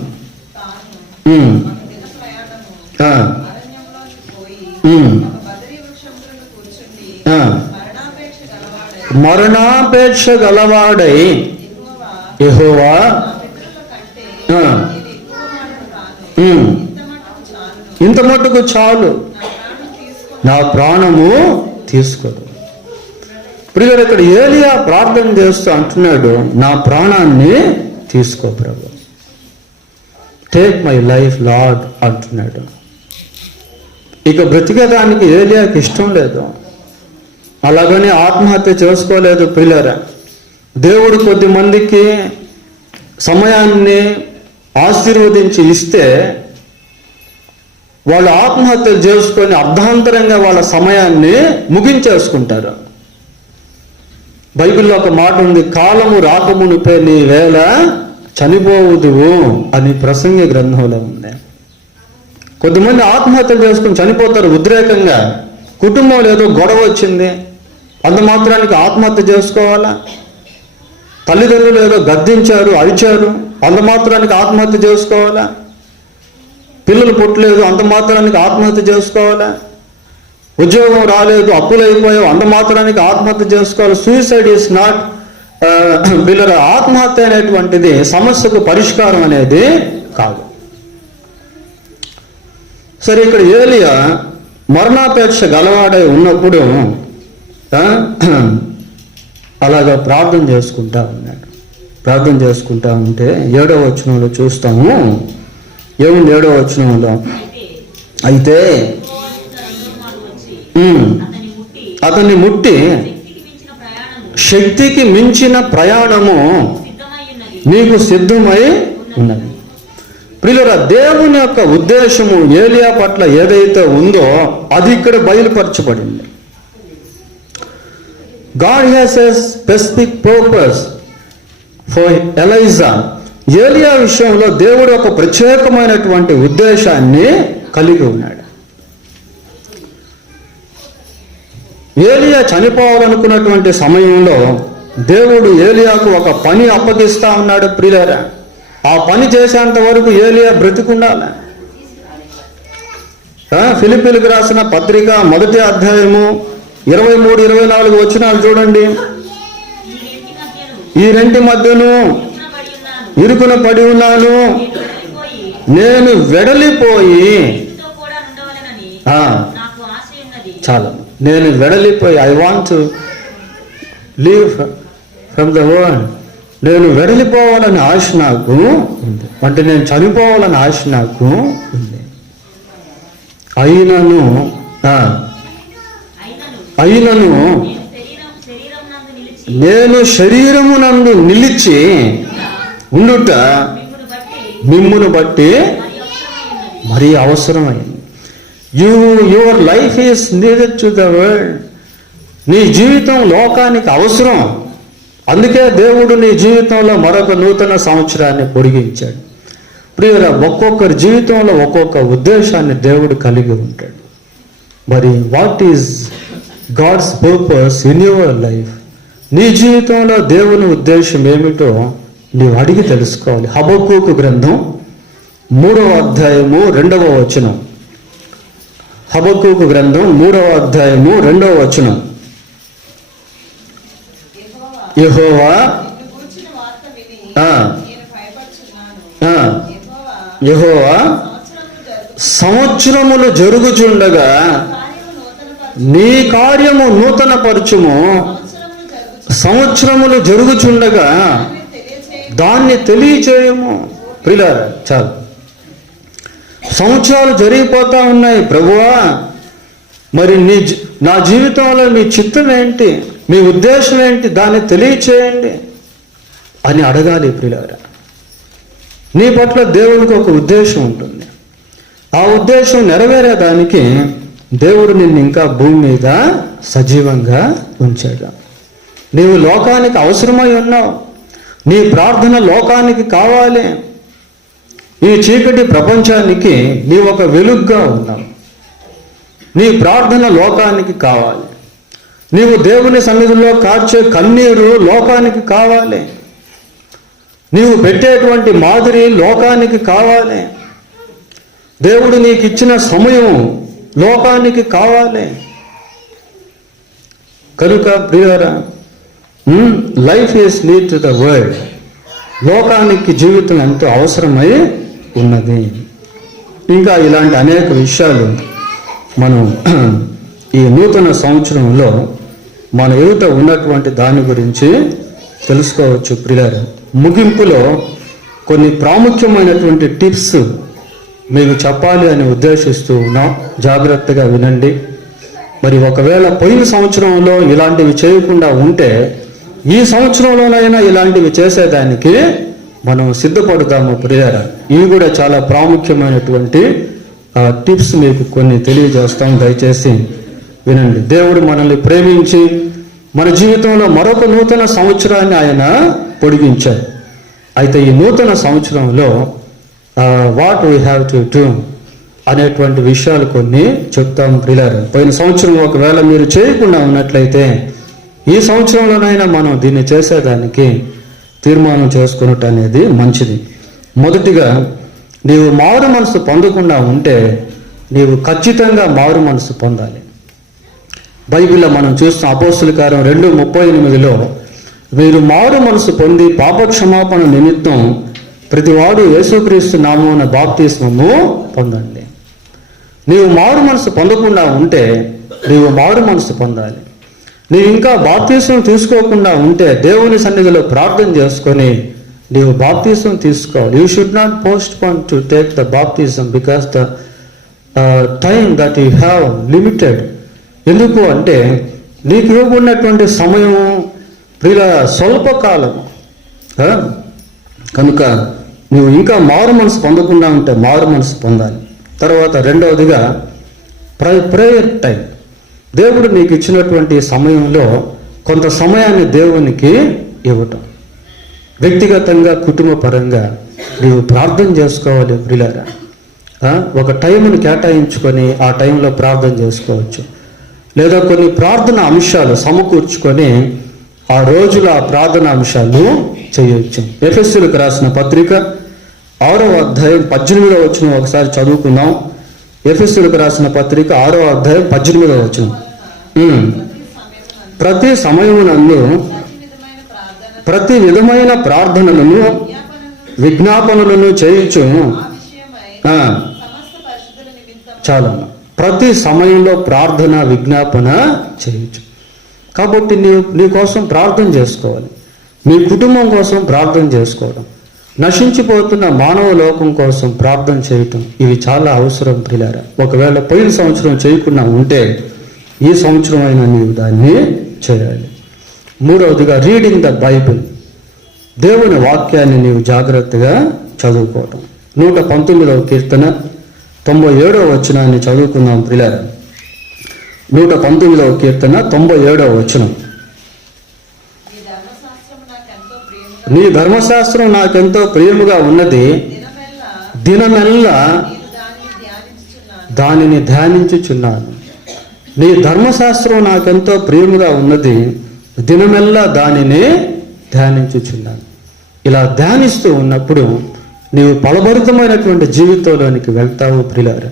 మరణాపేక్ష గలవాడై యెహోవా ఇంత మట్టుకు చాలు, నా ప్రాణము తీసుకోదు. ప్రియులారా, ఇక్కడ ఏలియా ప్రార్థన చేస్తూ అంటున్నాడు, నా ప్రాణాన్ని తీసుకో ప్రభు, టేక్ మై లైఫ్ లార్డ్ అంటున్నాడు. ఇక బ్రతికేదానికి ఏలియాకి ఇష్టం లేదు, అలాగని ఆత్మహత్య చేసుకోలేదు ప్రియులారా. దేవుడు కొద్ది మందికి సమయాన్ని ఆశీర్వదించి ఇస్తే వాళ్ళు ఆత్మహత్యలు చేసుకొని అర్ధాంతరంగా వాళ్ళ సమయాన్ని ముగించేసుకుంటారు. బైబిల్లో ఒక మాట ఉంది, కాలము రాకమునిపే నీ వేళ చనిపోవుదువు అని ప్రసంగి గ్రంథంలో ఉంది. కొద్దిమంది ఆత్మహత్యలు చేసుకుని చనిపోతారు ఉద్రేకంగా. కుటుంబంలో ఏదో గొడవ వచ్చింది, అంత మాత్రానికి ఆత్మహత్య చేసుకోవాలా? తల్లిదండ్రులు ఏదో గద్దించారు, అరిచారు, అంత మాత్రానికి ఆత్మహత్య చేసుకోవాలా? పిల్లలు పుట్టలేదు, అంత మాత్రానికి ఆత్మహత్య చేసుకోవాలా? ఉద్యోగం రాలేదు, అప్పులు అయిపోయావు, అంత మాత్రానికి ఆత్మహత్య చేసుకోవాలి? సూసైడ్ ఈస్ నాట్ పిల్లల ఆత్మహత్య అనేటువంటిది సమస్యకు పరిష్కారం అనేది కాదు. సరే, ఇక్కడ ఏలియా మరణాపేక్ష గలవాడై ఉన్నప్పుడు అలాగా ప్రార్థన చేసుకుంటా ఉన్నాడు. ప్రార్థన చేసుకుంటా ఉంటే 7వ వచనంలో చూస్తాము. ఏముంది 7వ వచనంలో? అయితే అతన్ని ముట్టి శక్తికి మించిన ప్రయాణము నీకు సిద్ధమై ఉన్నది. ప్రియులారా, దేవుని యొక్క ఉద్దేశము ఏలియా పట్ల ఏదైతే ఉందో అది ఇక్కడ బయలుపరచబడింది. God has a specific purpose for Elijah. ఏలియా విషయంలో దేవుడు ఒక ప్రత్యేకమైనటువంటి ఉద్దేశాన్ని కలిగి ఉన్నాడు. ఏలియా చనిపోవాలనుకున్నటువంటి సమయంలో దేవుడు ఏలియాకు ఒక పని అప్పగిస్తా ఉన్నాడు ప్రియులారా. ఆ పని చేసేంత వరకు ఏలియా బ్రతికుండాలి. ఫిలిప్పీలకు రాసిన పత్రిక 1వ అధ్యాయము 23-24 వచనాలు చూడండి. ఈ రెంటి మధ్యను ఇరుకున పడి ఉన్నాను, నేను వెడలిపోయి చాలా నేను వెడలిపోయి I want to leave from the world. నేను వెడలిపోవాలని ఆశ నాకు ఉంది, అంటే నేను చనిపోవాలని ఆశ నాకు ఉంది. అయినను నేను శరీరమునందు నిలిచి ఉండుట మిమ్మును బట్టి మరీ అవసరమైంది. Your life is needed to the world. నీ జీవితం లోకానికి అవసరం. అందుకే దేవుడు నీ జీవితంలో మరొక నూతన సంవత్సరాన్ని పొడిగించాడు. ప్రియురా, ఒక్కొక్కరి జీవితంలో ఒక్కొక్క ఉద్దేశాన్ని దేవుడు కలిగి ఉంటాడు. మరి what is God's purpose in your life? నీ జీవితంలో దేవుని ఉద్దేశం ఏమిటో నీవు అడిగి తెలుసుకోవాలి. హబక్కూకు గ్రంథం 3వ అధ్యాయము 2వ వచనం. హబక్కూకు గ్రంథం 3వ అధ్యాయము 2వ వచనం. యెహోవా యెహోవా సంవత్సరములు జరుగుచుండగా నీ కార్యము నూతన పరచుము. సంవత్సరములు జరుగుచుండగా దాన్ని తెలియచేయము. ప్రియులారా, చాలు. సంవత్సరాలు జరిగిపోతా ఉన్నాయి. ప్రభువా, మరి నా జీవితంలో మీ చిత్తం ఏంటి, మీ ఉద్దేశం ఏంటి, దాన్ని తెలియచేయండి అని అడగాలి. ప్రియులారా, నీ పట్ల దేవునికి ఒక ఉద్దేశం ఉంటుంది. ఆ ఉద్దేశం నెరవేరేదానికి దేవుడు నిన్ను ఇంకా భూమి మీద సజీవంగా ఉంచాడు. నీవు లోకానికి అవసరమై ఉన్నావు. నీ ప్రార్థన లోకానికి కావాలి. ఈ చీకటి ప్రపంచానికి నీవు ఒక వెలుగుగా ఉన్నావు. నీ ప్రార్థన లోకానికి కావాలి. నీవు దేవుని సన్నిధిలో కార్చే కన్నీరు లోకానికి కావాలి. నీవు పెట్టేటువంటి మాదిరి లోకానికి కావాలి. దేవుడు నీకు ఇచ్చిన సమయం లోకానికి కావాలి. కనుక ప్రియులారా, life is need to the world. లోకానికి జీవితం ఎంతో అవసరమై ఉన్నది. ఇంకా ఇలాంటి అనేక విషయాలు మనం ఈ నూతన సంవత్సరంలో మన ఎదుట ఉన్నటువంటి దాని గురించి తెలుసుకోవచ్చు. ప్రియులారా, ముగింపులో కొన్ని ప్రాముఖ్యమైనటువంటి టిప్స్ మీకు చెప్పాలి అని ఉద్దేశిస్తూ ఉన్నాం. జాగ్రత్తగా వినండి. మరి ఒకవేళ పోయిన సంవత్సరంలో ఇలాంటివి చేయకుండా ఉంటే ఈ సంవత్సరంలోనైనా ఇలాంటివి చేసేదానికి మనం సిద్ధపడతాము. ప్రియులారా, ఇవి కూడా చాలా ప్రాముఖ్యమైనటువంటి టిప్స్ మీకు కొన్ని తెలియజేస్తాం. దయచేసి వినండి. దేవుడు మనల్ని ప్రేమించి మన జీవితంలో మరొక నూతన సంవత్సరాన్ని ఆయన పొడిగించారు. అయితే ఈ నూతన సంవత్సరంలో what we have to do అనేటువంటి విషయాలు కొన్ని చెప్తాం. ప్రియులారా, పోయిన సంవత్సరం ఒకవేళ మీరు చేయకుండా ఉన్నట్లయితే ఈ సంవత్సరంలోనైనా మనం దీన్ని చేసేదానికి తీర్మానం చేసుకున్నట్టు అనేది మంచిది. మొదటిగా, నీవు మారు మనసు పొందకుండా ఉంటే నీవు ఖచ్చితంగా మారు మనసు పొందాలి. బైబిల్లో మనం చూస్తాం. అపోస్తుల కార్యం 2:38లో మీరు మారు మనసు పొంది పాపక్షమాపణ నిమిత్తం ప్రతివాడు యేసుక్రీస్తు నామమున బాప్తిస్మము పొందండి. నీవు మారు మనసు పొందకుండా ఉంటే నీవు మారు మనసు పొందాలి. నీవు ఇంకా బాప్తిస్మం తీసుకోకుండా ఉంటే దేవుని సన్నిధిలో ప్రార్థన చేసుకొని నీవు బాప్తిజం తీసుకోవాలి. You should not postpone to take the baptism because the time that you have limited. ఎందుకు అంటే నీకు ఇవ్వబడినటువంటి సమయం ప్రియుల స్వల్పకాలం. కనుక నువ్వు ఇంకా మారు మనసు పొందకుండా ఉంటే మారు మనసు పొందాలి. తర్వాత రెండవదిగా ప్రేయర్ టైం. దేవుడు నీకు ఇచ్చినటువంటి సమయంలో కొంత సమయాన్ని దేవునికి ఇవ్వటం. వ్యక్తిగతంగా కుటుంబ పరంగా నీవు ప్రార్థన చేసుకోవాలి. ప్రియులారా, ఒక టైంను కేటాయించుకొని ఆ టైంలో ప్రార్థన చేసుకోవచ్చు. లేదా కొన్ని ప్రార్థన అంశాలు సమకూర్చుకొని ఆ రోజుల ఆ ప్రార్థన అంశాలు చేయవచ్చు. ఎఫెసీయులకు రాసిన పత్రిక 6వ అధ్యాయం 18వ వచనం ఒకసారి చదువుకుందాం. ఎఫెసీయులకు రాసిన పత్రిక 6వ అధ్యాయం 18వ వచనం. ప్రతి సమయమునందు ప్రతి విధమైన ప్రార్థనలను విజ్ఞాపనలను చేయుచు. చాలా ప్రతి సమయంలో ప్రార్థన విజ్ఞాపన చేయొచ్చు. కాబట్టి నీ కోసం ప్రార్థన చేసుకోవాలి. మీ కుటుంబం కోసం ప్రార్థన చేసుకోవడం, నశించిపోతున్న మానవ లోకం కోసం ప్రార్థన చేయటం, ఇవి చాలా అవసరం. ప్రియులారా, ఒకవేళ పోయిన సంవత్సరం చేయకుండా ఉంటే ఈ సంవత్సరం అయినా నీవు దాన్ని చేయాలి. మూడవదిగా రీడింగ్ ద బైబిల్. దేవుని వాక్యాన్ని నీవు జాగ్రత్తగా చదువుకోవటం. 119వ కీర్తన 97వ వచనాన్ని చదువుకుందాం. ప్రియులారా, 119వ కీర్తన 97వ వచనం. నీ ధర్మశాస్త్రం నాకెంతో ప్రియముగా ఉన్నది, దినమెల్లా దానిని ధ్యానించుచున్నాను. నీ ధర్మశాస్త్రం నాకెంతో ప్రియముగా ఉన్నది, దినమెల్లా దానిని ధ్యానించుచున్నాను. ఇలా ధ్యానిస్తూ ఉన్నప్పుడు నీవు ఫలభరితమైనటువంటి జీవితంలోనికి వెళ్తావు. ప్రియులారా,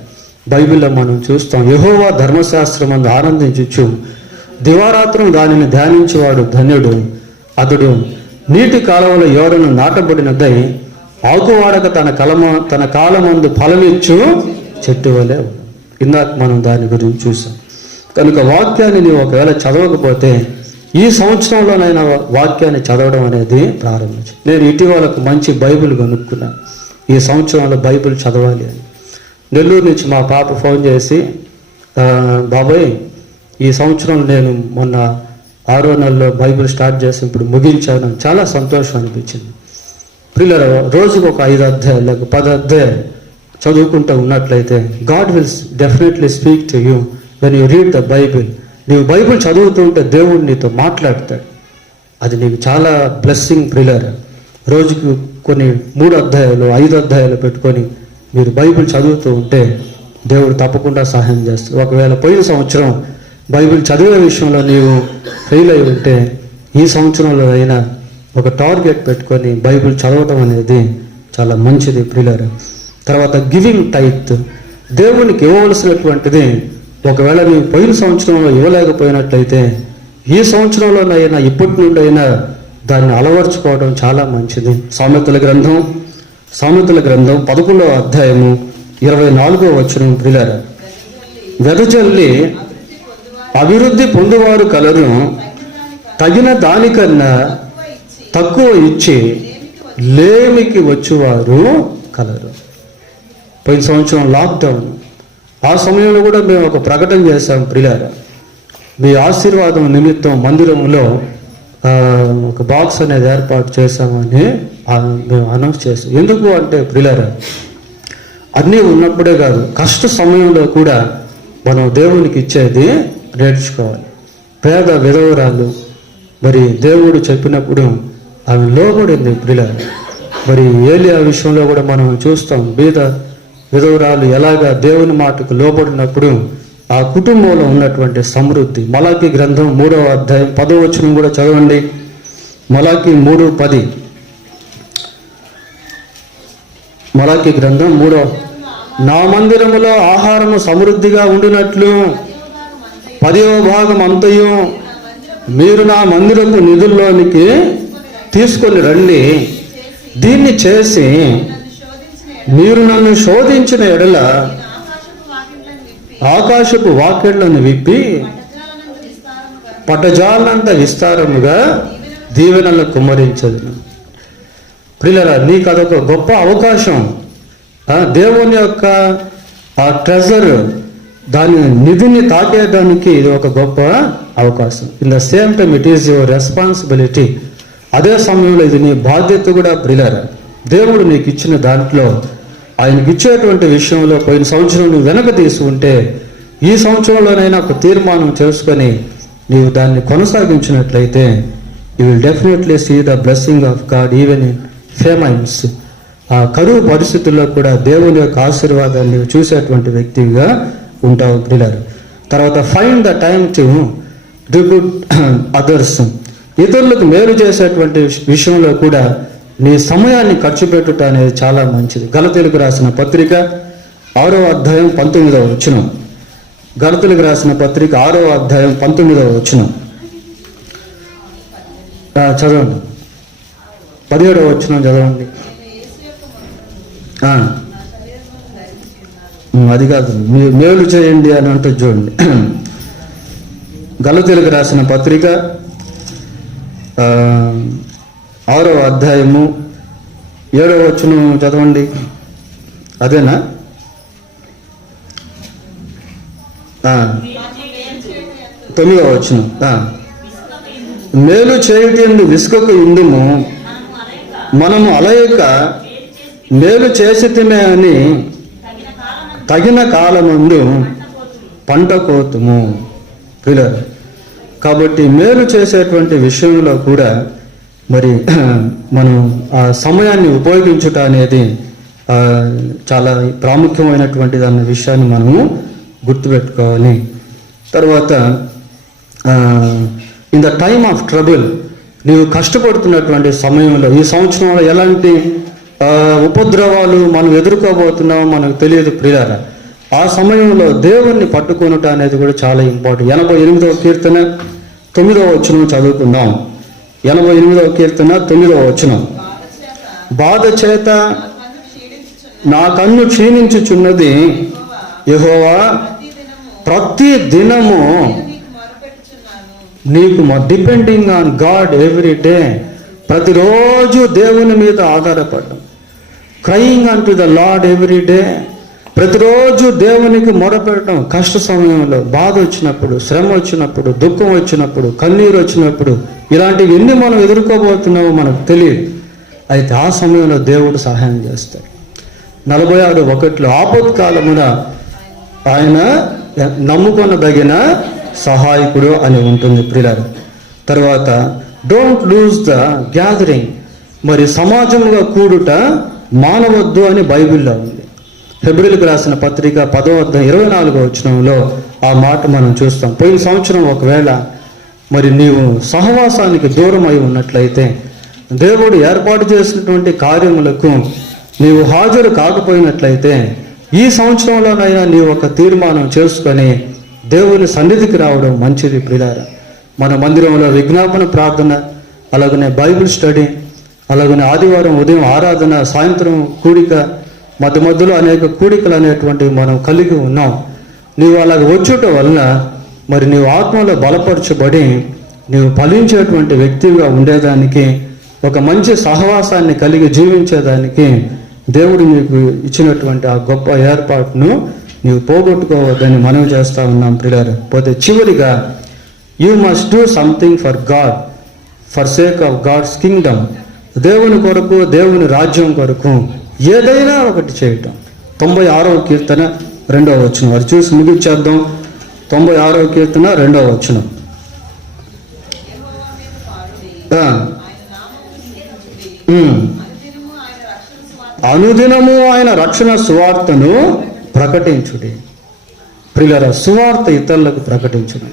బైబిల్లో మనం చూస్తాం, యెహోవా ధర్మశాస్త్రమందు ఆనందించుచు దివారాత్రం దానిని ధ్యానించేవాడు ధన్యుడు. అతడు నీటి కాలువల యోరను నాటబడినదై ఆకువాడక తన కాలమందు ఫలమిచ్చు చెట్టు వలె. ఇందాక మనం దాని గురించి చూసాం. కనుక వాక్యాన్ని నీవు ఒకవేళ చదవకపోతే ఈ సంవత్సరంలోనైనా వాక్యాన్ని చదవడం అనేది ప్రారంభించు. నేను ఇటీవల ఒక మంచి బైబిల్ కొనుక్కున్నాను, ఈ సంవత్సరంలో బైబిల్ చదవాలి అని. నెల్లూరు నుంచి మా పాప ఫోన్ చేసి, బాబాయ్ ఈ సంవత్సరం నేను మొన్న 6వ నెలలో బైబిల్ స్టార్ట్ చేసి ఇప్పుడు ముగించాను, చాలా సంతోషం అనిపించింది. పిల్లలు రోజుకు ఒక 5 అధ్యాయాలు లేక 10 అధ్యాయాలు చదువుకుంటూ ఉన్నట్లయితే God will definitely speak to you when you read the Bible. నీవు బైబిల్ చదువుతుంటే దేవుడు నీతో మాట్లాడతాడు. అది నీకు చాలా బ్లెస్సింగ్. పిల్లలు రోజుకు కొన్ని 3 అధ్యాయాలు 5 అధ్యాయాలు పెట్టుకొని మీరు బైబిల్ చదువుతూ ఉంటే దేవుడు తప్పకుండా సహాయం చేస్తాడు. ఒకవేళ పోయిన సంవత్సరం బైబిల్ చదివే విషయంలో నీవు ఫెయిల్ అయి ఉంటే ఈ సంవత్సరంలో అయినా ఒక టార్గెట్ పెట్టుకొని బైబిల్ చదవటం అనేది చాలా మంచిది ప్రియులారా. తర్వాత గివింగ్ టైత్, దేవునికి ఇవ్వవలసినటువంటిది ఒకవేళ నీవు పోయిన సంవత్సరంలో ఇవ్వలేకపోయినట్లయితే ఈ సంవత్సరంలోనైనా ఇప్పటి నుండి అయినా దాన్ని అలవర్చుకోవడం చాలా మంచిది. సామెతల గ్రంథం 11వ అధ్యాయము 24వ వచనం ప్రియులారా, వెదజల్లి అభివృద్ధి పొందువారు కలరు, తగిన దానికన్నా తక్కువ ఇచ్చి లేమికి వచ్చేవారు కలరు. పోయిన సంవత్సరం లాక్డౌన్, ఆ సమయంలో కూడా మేము ఒక ప్రకటన చేశాం ప్రియులారా, మీ ఆశీర్వాదం నిమిత్తం మందిరంలో ఒక బాక్స్ అనేది ఏర్పాటు చేశామని మేము అనౌన్స్ చేస్తాం. ఎందుకు అంటే ప్రియులారా, అన్నీ ఉన్నప్పుడే కాదు, కష్ట సమయంలో కూడా మనం దేవునికి ఇచ్చేది నేర్చుకోవాలి. పేద విధవరాలు మరి దేవుడు చెప్పినప్పుడు ఆమె లోబడింది ప్రియులారా. మరి ఏలియా విషయంలో కూడా మనం చూస్తాం, బీద విధవరాలు ఎలాగా దేవుని మాటకు లోబడినప్పుడు ఆ కుటుంబంలో ఉన్నటువంటి సమృద్ధి. మలాకీ గ్రంథం 3వ అధ్యాయం 10వ వచనం కూడా చదవండి. మలాకీ 3:10. మలాకీ గ్రంథం 3. నా మందిరములో ఆహారము సమృద్ధిగా ఉండినట్లు 10వ భాగం అంతయు మీరు నా మందిరపు నిధుల్లోనికి తీసుకొని రండి. దీన్ని చేసి మీరు నన్ను శోధించిన ఎడల ఆకాశపు వాకిళ్లను విప్పి పట్టజాలంత విస్తారముగా దీవెనలను కుమ్మరించదు. ప్రియులారా, నీకు అదొక గొప్ప అవకాశం. దేవుని యొక్క ఆ ట్రెజర్, దాని నిధిని తాకేయడానికి ఇది ఒక గొప్ప అవకాశం. In the same time it is your responsibility. అదే సమయంలో ఇది నీ బాధ్యత కూడా ప్రియులారా. దేవుడు నీకు ఇచ్చిన దాంట్లో ఆయనకి ఇచ్చేటువంటి విషయంలో పోయిన సంవత్సరం నువ్వు వెనక తీసుకుంటే ఈ సంవత్సరంలోనైనా ఒక తీర్మానం చేసుకొని నీవు దాన్ని కొనసాగించినట్లయితే you will definitely see the blessing of God even in famines. ఆ కరువు పరిస్థితుల్లో కూడా దేవుని యొక్క ఆశీర్వాదాన్ని చూసేటువంటి వ్యక్తిగా ఉంటావు ప్రియులారా. తర్వాత find the time to do good others. ఇతరులకు మేలు చేసేటువంటి విషయంలో కూడా నీ సమయాన్ని ఖర్చు పెట్టుట అనేది చాలా మంచిది. గలతీలకు రాసిన పత్రిక 6వ అధ్యాయం 19వ వచనం. గలతీలకు రాసిన పత్రిక 6వ అధ్యాయం 19వ వచనం చదవండి. 17వ వచనం చదవండి. అది కాదు, మీరు మేలు చేయండి అని అంటే చూడండి. గలతీలకు రాసిన పత్రిక 6వ అధ్యాయము 7వ వచనం చదవండి. అదేనా? 9వ వచనం. మేలు చేయుటందు విసుకకు ఇందుము, మనము అలయక మేలు చేసితిమే అని తగిన కాలమందు పంట కోతుము. పిల్లలు, కాబట్టి మేలు చేసేటువంటి విషయంలో కూడా మరి మనం ఆ సమయాన్ని ఉపయోగించుట అనేది చాలా ప్రాముఖ్యమైనటువంటిది అన్న విషయాన్ని మనము గుర్తుపెట్టుకోవాలి. తర్వాత in the time of trouble, నీవు కష్టపడుతున్నటువంటి సమయంలో ఈ సంవత్సరంలో ఎలాంటి ఉపద్రవాలు మనం ఎదుర్కోబోతున్నామో మనకు తెలియదు ప్రియులారా. ఆ సమయంలో దేవుణ్ణి పట్టుకొనుట అనేది కూడా చాలా ఇంపార్టెంట్. 88వ కీర్తన 9వ వచనం చదువుకుందాం. 88వ కీర్తన 9వ వచనం. బాధ చేత నా కన్ను క్షీణించుచున్నది యెహోవా, ప్రతి దినము నీకు depending on God every day, ప్రతిరోజు దేవుని మీద ఆధారపడడం. Crying unto the Lord every day, ప్రతిరోజు దేవునికి మొరపెట్టడం. కష్ట సమయంలో, బాధ వచ్చినప్పుడు, శ్రమ వచ్చినప్పుడు, దుఃఖం వచ్చినప్పుడు, కన్నీరు వచ్చినప్పుడు, ఇలాంటివి ఎన్ని మనం ఎదుర్కోబోతున్నామో మనకు తెలియదు. అయితే ఆ సమయంలో దేవుడు సహాయం చేస్తాడు. 46:1 ఆపత్కాలమున ఆయన నమ్ముకొనదగిన సహాయకుడు అని ఉంటుంది ప్రియులారా. తర్వాత డోంట్ లూజ్ ద గ్యాదరింగ్, మరి సమాజముగా కూడుట మానవద్దు అని బైబిల్లో ఉంది. హెబ్రీయులకు రాసిన పత్రిక 10:24 ఆ మాట మనం చూస్తాం. పోయిన సంవత్సరం ఒకవేళ మరి నీవు సహవాసానికి దూరం అయి ఉన్నట్లయితే, దేవుడు ఏర్పాటు చేసినటువంటి కార్యములకు నీవు హాజరు కాకపోయినట్లయితే, ఈ సంవత్సరంలోనైనా నీవు ఒక తీర్మానం చేసుకొని దేవుని సన్నిధికి రావడం మంచిది ప్రియులారా. మన మందిరంలో విజ్ఞాపన ప్రార్థన, అలాగనే బైబిల్ స్టడీ, అలాగనే ఆదివారం ఉదయం ఆరాధన, సాయంత్రం కూడిక, మధ్య మధ్యలో అనేక కూడికలు అనేటువంటివి మనం కలిగి ఉన్నాం. నీవు అలాగ వచ్చుట వలన మరి నీవు ఆత్మలో బలపరచబడి నీవు ఫలించేటువంటి వ్యక్తిగా ఉండేదానికి, ఒక మంచి సహవాసాన్ని కలిగి జీవించేదానికి దేవుడు నీకు ఇచ్చినటువంటి ఆ గొప్ప ఏర్పాటును నీవు పోగొట్టుకోవద్దని మనవి చేస్తా ఉన్నాం ప్రియులారా. పోతే చివరిగా, you must do something for God, for sake of God's kingdom, దేవుని కొరకు, దేవుని రాజ్యం కొరకు ఏదైనా ఒకటి చేయటం. 96వ కీర్తన 2వ వచనం, అది చూసి ముగించేద్దాం. 96వ కీర్తన 2వ వచనం. అనుదినము ఆయన రక్షణ సువార్తను ప్రకటించుడి. ప్రియులారా, సువార్త ఇతరులకు ప్రకటించడం,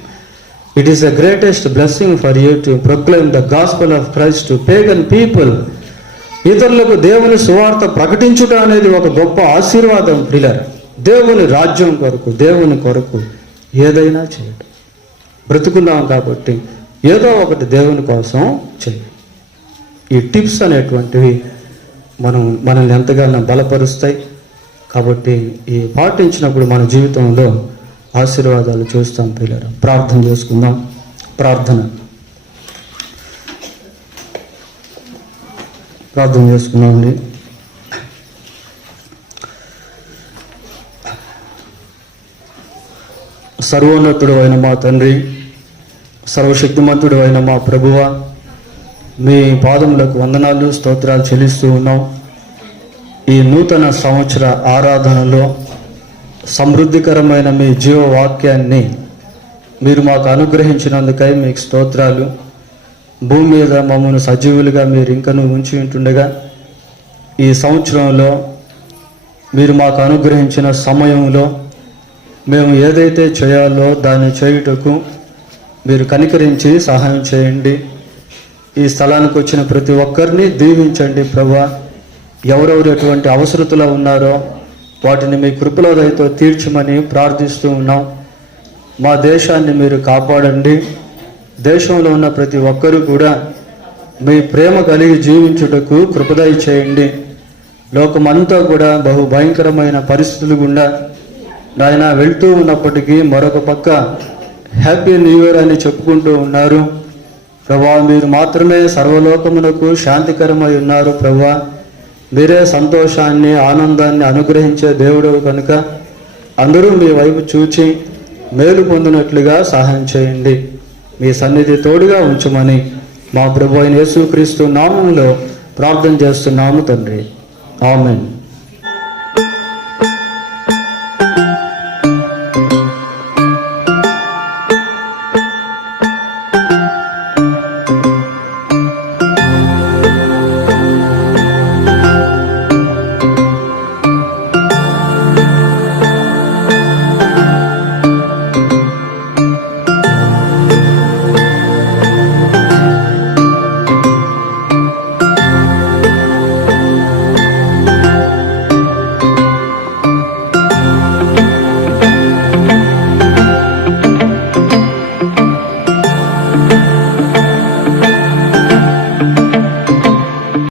it is the greatest blessing for you to proclaim the gospel of Christ to pagan people. ఇతరులకు దేవుని సువార్త ప్రకటించుట అనేది ఒక గొప్ప ఆశీర్వాదం ప్రియులారా. దేవుని రాజ్యం కొరకు, దేవుని కొరకు ఏదైనా చేయడం. బ్రతుకున్నాం కాబట్టి ఏదో ఒకటి దేవుని కోసం చేయాలి. ఈ టిప్స్ అనేటువంటివి మనల్ని ఎంతగానో బలపరుస్తాయి. కాబట్టి ఈ పాటించినప్పుడు మన జీవితంలో ఆశీర్వాదాలు చూస్తాం ప్రియులారా. ప్రార్థన చేసుకుందాం. ప్రార్థన చేసుకున్నామండి. సర్వోన్నతుడు అయిన మా తండ్రి, సర్వశక్తిమంతుడు అయిన మా ప్రభువ, మీ పాదములకు వందనాలు, స్తోత్రాలు చెల్లిస్తూ ఉన్నాం. ఈ నూతన సంవత్సర ఆరాధనలో సమృద్ధికరమైన మీ జీవవాక్యాన్ని మీరు మాకు అనుగ్రహించినందుకై మీకు స్తోత్రాలు. భూమి మీద మమ్మల్ని సజీవులుగా మీరు ఇంకనూ ఉంచి ఉంటుండగా, ఈ సంవత్సరంలో మీరు మాకు అనుగ్రహించిన సమయంలో మేము ఏదైతే చేయాలో దాన్ని చేయుటకు మీరు కనికరించి సహాయం చేయండి. ఈ స్థలానికి వచ్చిన ప్రతి ఒక్కరిని దీవించండి ప్రభువా. ఎవరెవరు ఎటువంటి అవసరతలో ఉన్నారో వాటిని మీ కృపలో దయతో తీర్చమని ప్రార్థిస్తూ ఉన్నాం. మా దేశాన్ని మీరు కాపాడండి. దేశంలో ఉన్న ప్రతి ఒక్కరూ కూడా మీ ప్రేమ కలిగి జీవించుటకు కృపదయ చేయండి. లోకమంతా కూడా బహు భయంకరమైన పరిస్థితులు గుండా నాయన వెళ్తూ ఉన్నప్పటికీ మరొక పక్క హ్యాపీ న్యూ ఇయర్ అని చెప్పుకుంటూ ఉన్నారు. ప్రభా, మీరు మాత్రమే సర్వలోకమునకు శాంతికరమై ఉన్నారు. ప్రభా, మీరే సంతోషాన్ని, ఆనందాన్ని అనుగ్రహించే దేవుడు కనుక అందరూ మీ వైపు చూచి మేలు పొందినట్లుగా సహాయం చేయండి. మీ సన్నిధి తోడుగా ఉంచమని మా ప్రభు అయిన యేసుక్రీస్తు నామములో ప్రార్థన చేస్తున్నాము తండ్రి. ఆమేన్.